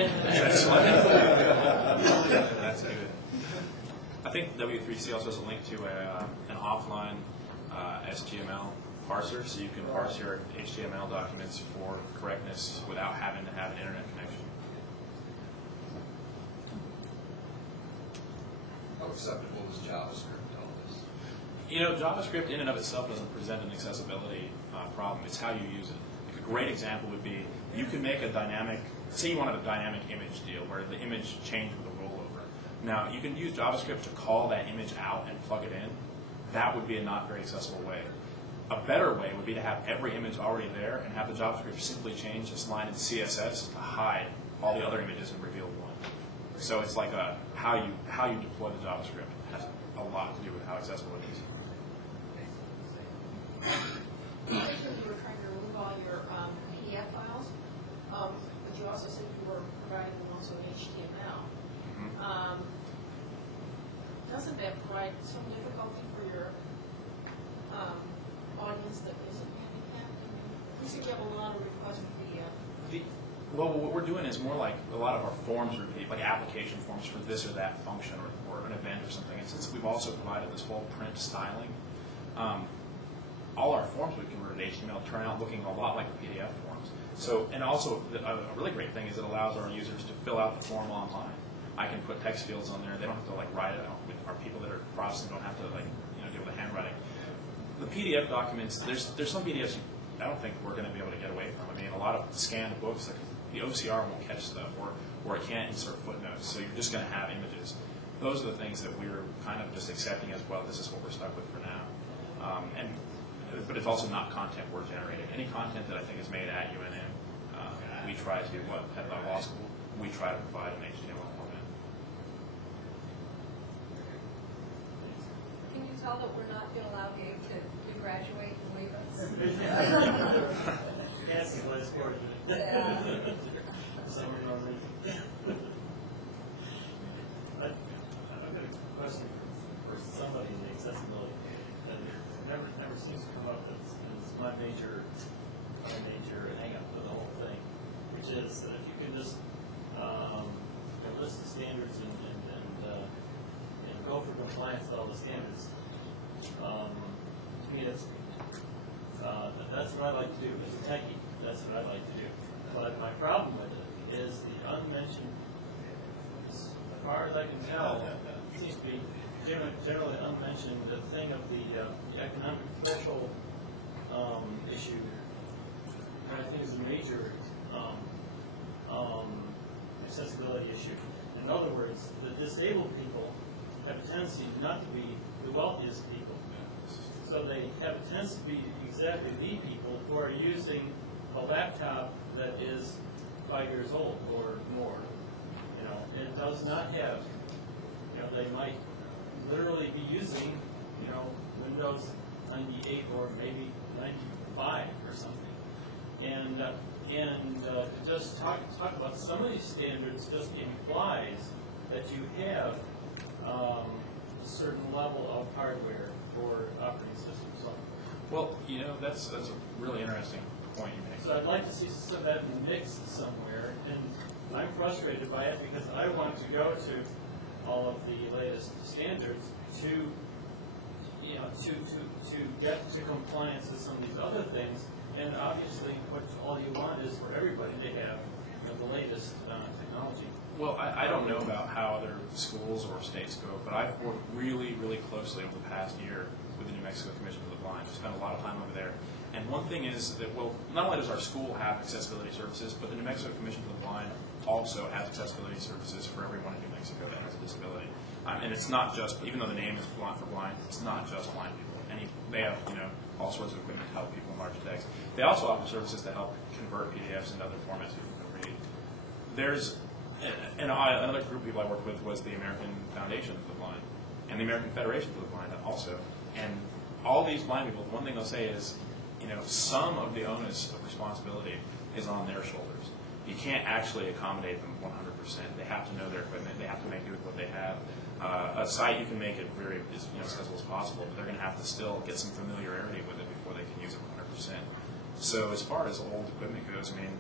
That's good. I think W3C also has a link to an offline HTML parser, so you can parse your HTML documents for correctness without having to have an internet connection. How acceptable is JavaScript on this? JavaScript in and of itself doesn't present an accessibility problem. It's how you use it. Like a great example would be you can make a dynamic, say you wanted a dynamic image deal where the image changed with a rollover. Now, you can use JavaScript to call that image out and plug it in. That would be a not very accessible way. A better way would be to have every image already there and have the JavaScript simply change this line in CSS to hide all the other images and reveal one. So it's like how you deploy the JavaScript has a lot to do with how accessible it is. You mentioned you were trying to remove all your PDF files, but you also said you were providing them also in HTML. Doesn't that provide some difficulty for your audience that isn't handicapped? You said you have a lot of requests for PDF. Well, what we're doing is more like a lot of our forms would be like application forms for this or that function or an event or something. And since we've also provided this whole print styling, all our forms we converted to HTML turn out looking a lot like the PDF forms. So, and also a really great thing is it allows our users to fill out the form online. I can put text fields on there. They don't have to like write it out. Our people that are processing don't have to like deal with the handwriting. the PDF documents, there's some PDFs I don't think we're going to be able to get away from. I mean, a lot of scanned books, like the OCR won't catch stuff, or it can't insert footnotes, so you're just going to have images. Those are the things that we're kind of just accepting as, well, this is what we're stuck with for now. But it's also not content we're generating. Any content that I think is made at UNM, we try to, at the law school, we try to provide an HTML format. Can you tell that we're not going to allow Gabe to graduate and leave us? Yes, it was fortunate. Yeah. I've got a question for somebody in the accessibility, and it never seems to come up. It's my major hang up for the whole thing, which is that if you can just list the standards and go for compliance with all the standards. To me, that's what I like to do as a techie. That's what I like to do. But my problem with it is the unmentioned, as far as I can tell, it seems to be generally unmentioned, the thing of the economic threshold issue, I think is a major accessibility issue. In other words, the disabled people have a tendency not to be the wealthiest people. So they have a tendency to be exactly the people who are using a laptop that is 5 years old or more. And it does not have, they might literally be using, Windows 98 or maybe 95 or something. And to just talk about some of these standards just implies that you have a certain level of hardware or operating system. So, Well, that's a really interesting point you make. so I'd like to see some of that mixed somewhere, and I'm frustrated by it because I want to go to all of the latest standards to get to compliance with some of these other things. And obviously, what all you want is for everybody to have the latest technology. Well, I don't know about how other schools or states go, but I've worked really, really closely over the past year with the New Mexico Commission for the Blind. I spent a lot of time over there. And one thing is that, well, not only does our school have accessibility services, but the New Mexico Commission for the Blind also has accessibility services for everyone in New Mexico that has a disability. And it's not just, even though the name is Blind for Blind, it's not just blind people. They have, all sorts of equipment to help people enlarge text. They also offer services to help convert PDFs into other formats people can read. There's, another group of people I worked with was the American Foundation for the Blind and the American Federation for the Blind also. And all these blind people, one thing they'll say is, some of the onus of responsibility is on their shoulders. You can't actually accommodate them 100%. They have to know their equipment. They have to make do with what they have. A site, you can make it very accessible as possible, but they're going to have to still get some familiarity with it before they can use it 100%. So as far as old equipment goes, I mean,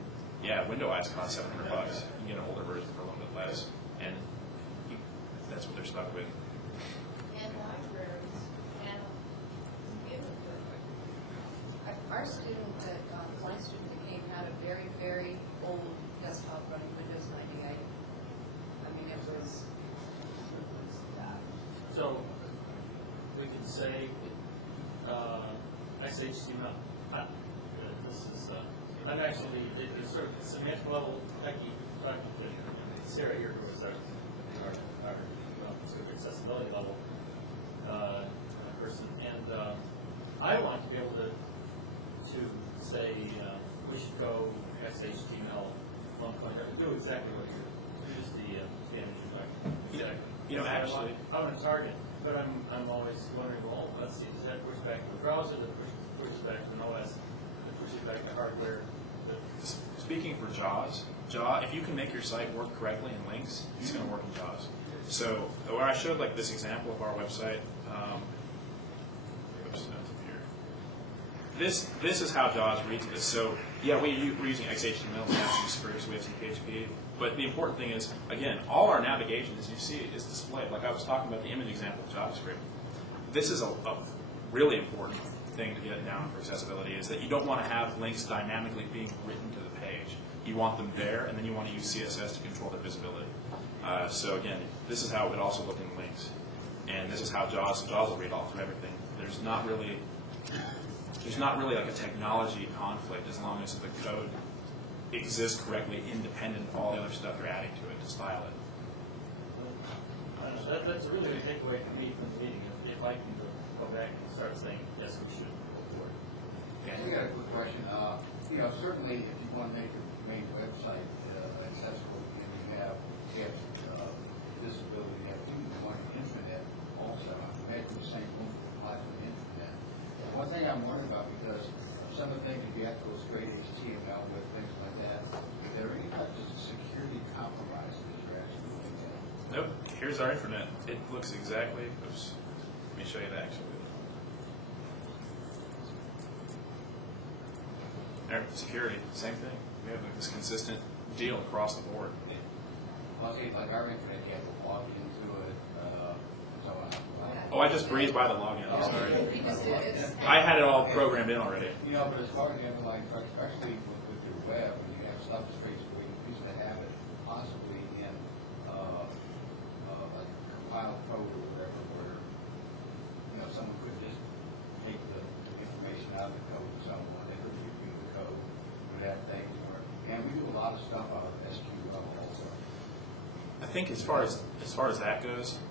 yeah, Windows costs $700. You can get an older version for a little bit less, and that's what they're stuck with. And libraries, and computer equipment. Our student, blind student that came, had a very, very old desktop running Windows 98. I mean, it was that. So we can say XHTML. This is I'm actually it's sort of semantic level techie talking to Sarah here, who is our sort of accessibility level person, and I want to be able to say we should go XHTML 1.0, do exactly what you're use the standards you're talking about. Exactly. Actually, I want to target, but I'm always wondering, well, let's see, does that push back to the browser, that pushes back to an OS, that pushes back to hardware? Speaking for JAWS, if you can make your site work correctly in links, it's going to work in JAWS. So where I showed like this example of our website, this is how JAWS reads this. So yeah, we're using XHTML, we have some scripts, we have some PHP, but the important thing is, again, all our navigation, as you see, is displayed. Like I was talking about the image example of JavaScript. This is a really important thing to get down for accessibility, is that you don't want to have links dynamically being written to the page. You want them there, and then you want to use CSS to control their visibility. So again, this is how it would also look in links. And this is how JAWS will read all through everything. There's not really there's not really like a technology conflict as long as the code exists correctly, independent of all the other stuff you're adding to it to style it. That's really a takeaway for me from the meeting. If I can go back and start saying, yes, we should go forward. Yeah. I got a quick question. Certainly if you want to make your main website accessible and you have disability, you have people who want the internet also. I'm making the same thing apply for the internet. One thing I'm worried about, because some of the things you have to go straight HTML with, things like that, is there any type of security compromise that you're actually looking at? Nope. Here's our internet. It looks exactly. Oops. Let me show you that actually. There, security, same thing. We have this consistent deal across the board. Well, see, like our internet, you have to log into it, so on. Oh, I just breezed by the login. I'm sorry. We just did it. I had it all programmed in already. But as far as the underlying, especially with your web, when you have stuff straight away, you used to have it possibly in like compiled code or whatever, where someone could just take the information out of the code and someone they could review the code and that thing. And we do a lot of stuff out of SQL also. I think as far as that goes,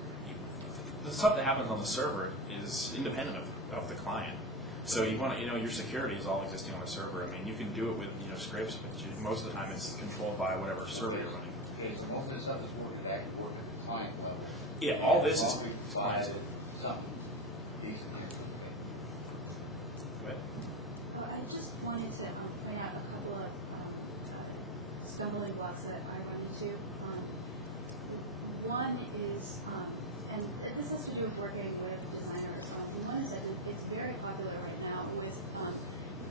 the stuff that happens on the server is independent of the client. So you want to, your security is all existing on the server. I mean, you can do it with scripts, but most of the time it's controlled by whatever server you're running. Okay, so most of the stuff is actually working at the client level. Yeah, all this is we client. provided something decent. Go ahead. Well, I just wanted to point out a couple of stumbling blocks that I run into. One is, and this has to do with working with designers. One is that it's very popular right now with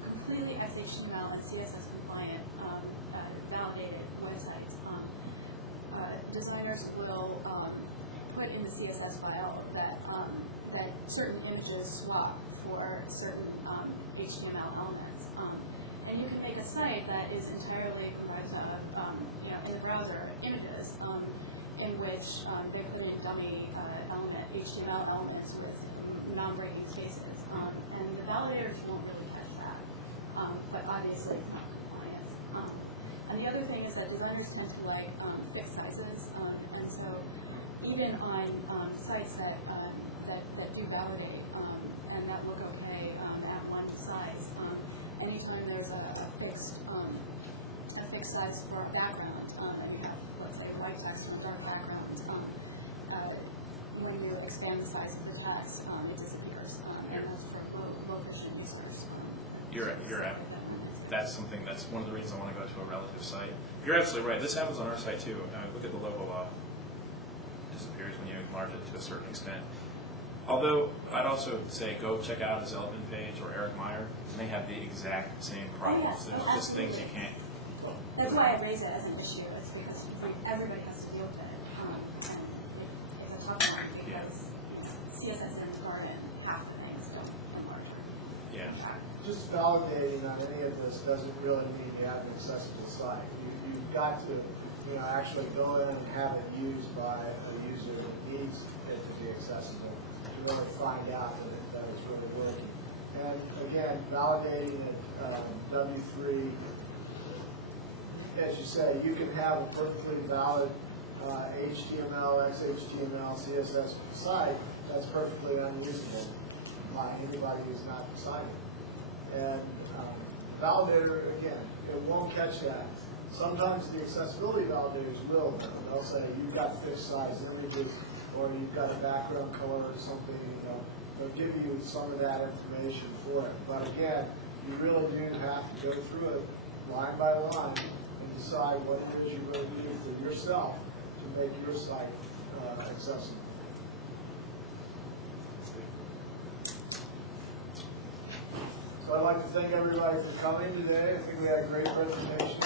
completely XHTML and CSS compliant validated websites. Designers will put in the CSS file that certain images swap for certain HTML elements. And you can make a site that is entirely comprised of, in the browser, images in which they're putting dummy HTML elements with non-breaking spaces. And the validators won't really catch that, but obviously it's not compliant. And the other thing is that designers tend to like fixed sizes, and so even on sites that do validate and that look okay at one size, anytime there's a fixed size for a background, and you have, let's say, white text and a dark background, when you expand the size of the text, it disappears. And that's for low vision users. You're right. That's one of the reasons I want to go to a relative site. You're absolutely right. This happens on our site too. Look at the logo disappears when you enlarge it to a certain extent. Although I'd also say go check out his Element page or Eric Meyer, and they have the exact same problems. There's just things you can't. That's why I raise it as an issue. It's because everybody has to deal with it. And it's a tough one because CSS and Tor and half the things don't enlarge. Yeah. Just validating on any of this doesn't really mean you have an accessible site. You've got to actually go in and have it used by a user who needs it to be accessible to really find out that it's really working. And again, validating at W3, as you say, you can have a perfectly valid HTML, XHTML, CSS site that's perfectly unusable by anybody who's not deciding. And Validator, again, it won't catch that. Sometimes the accessibility validators will. They'll say, you've got fixed size images, or you've got a background color or something, they'll give you some of that information for it. But again, you really do have to go through it line by line and decide what it is you really need for yourself to make your site accessible. So I'd like to thank everybody for coming today. I think we had a great presentation.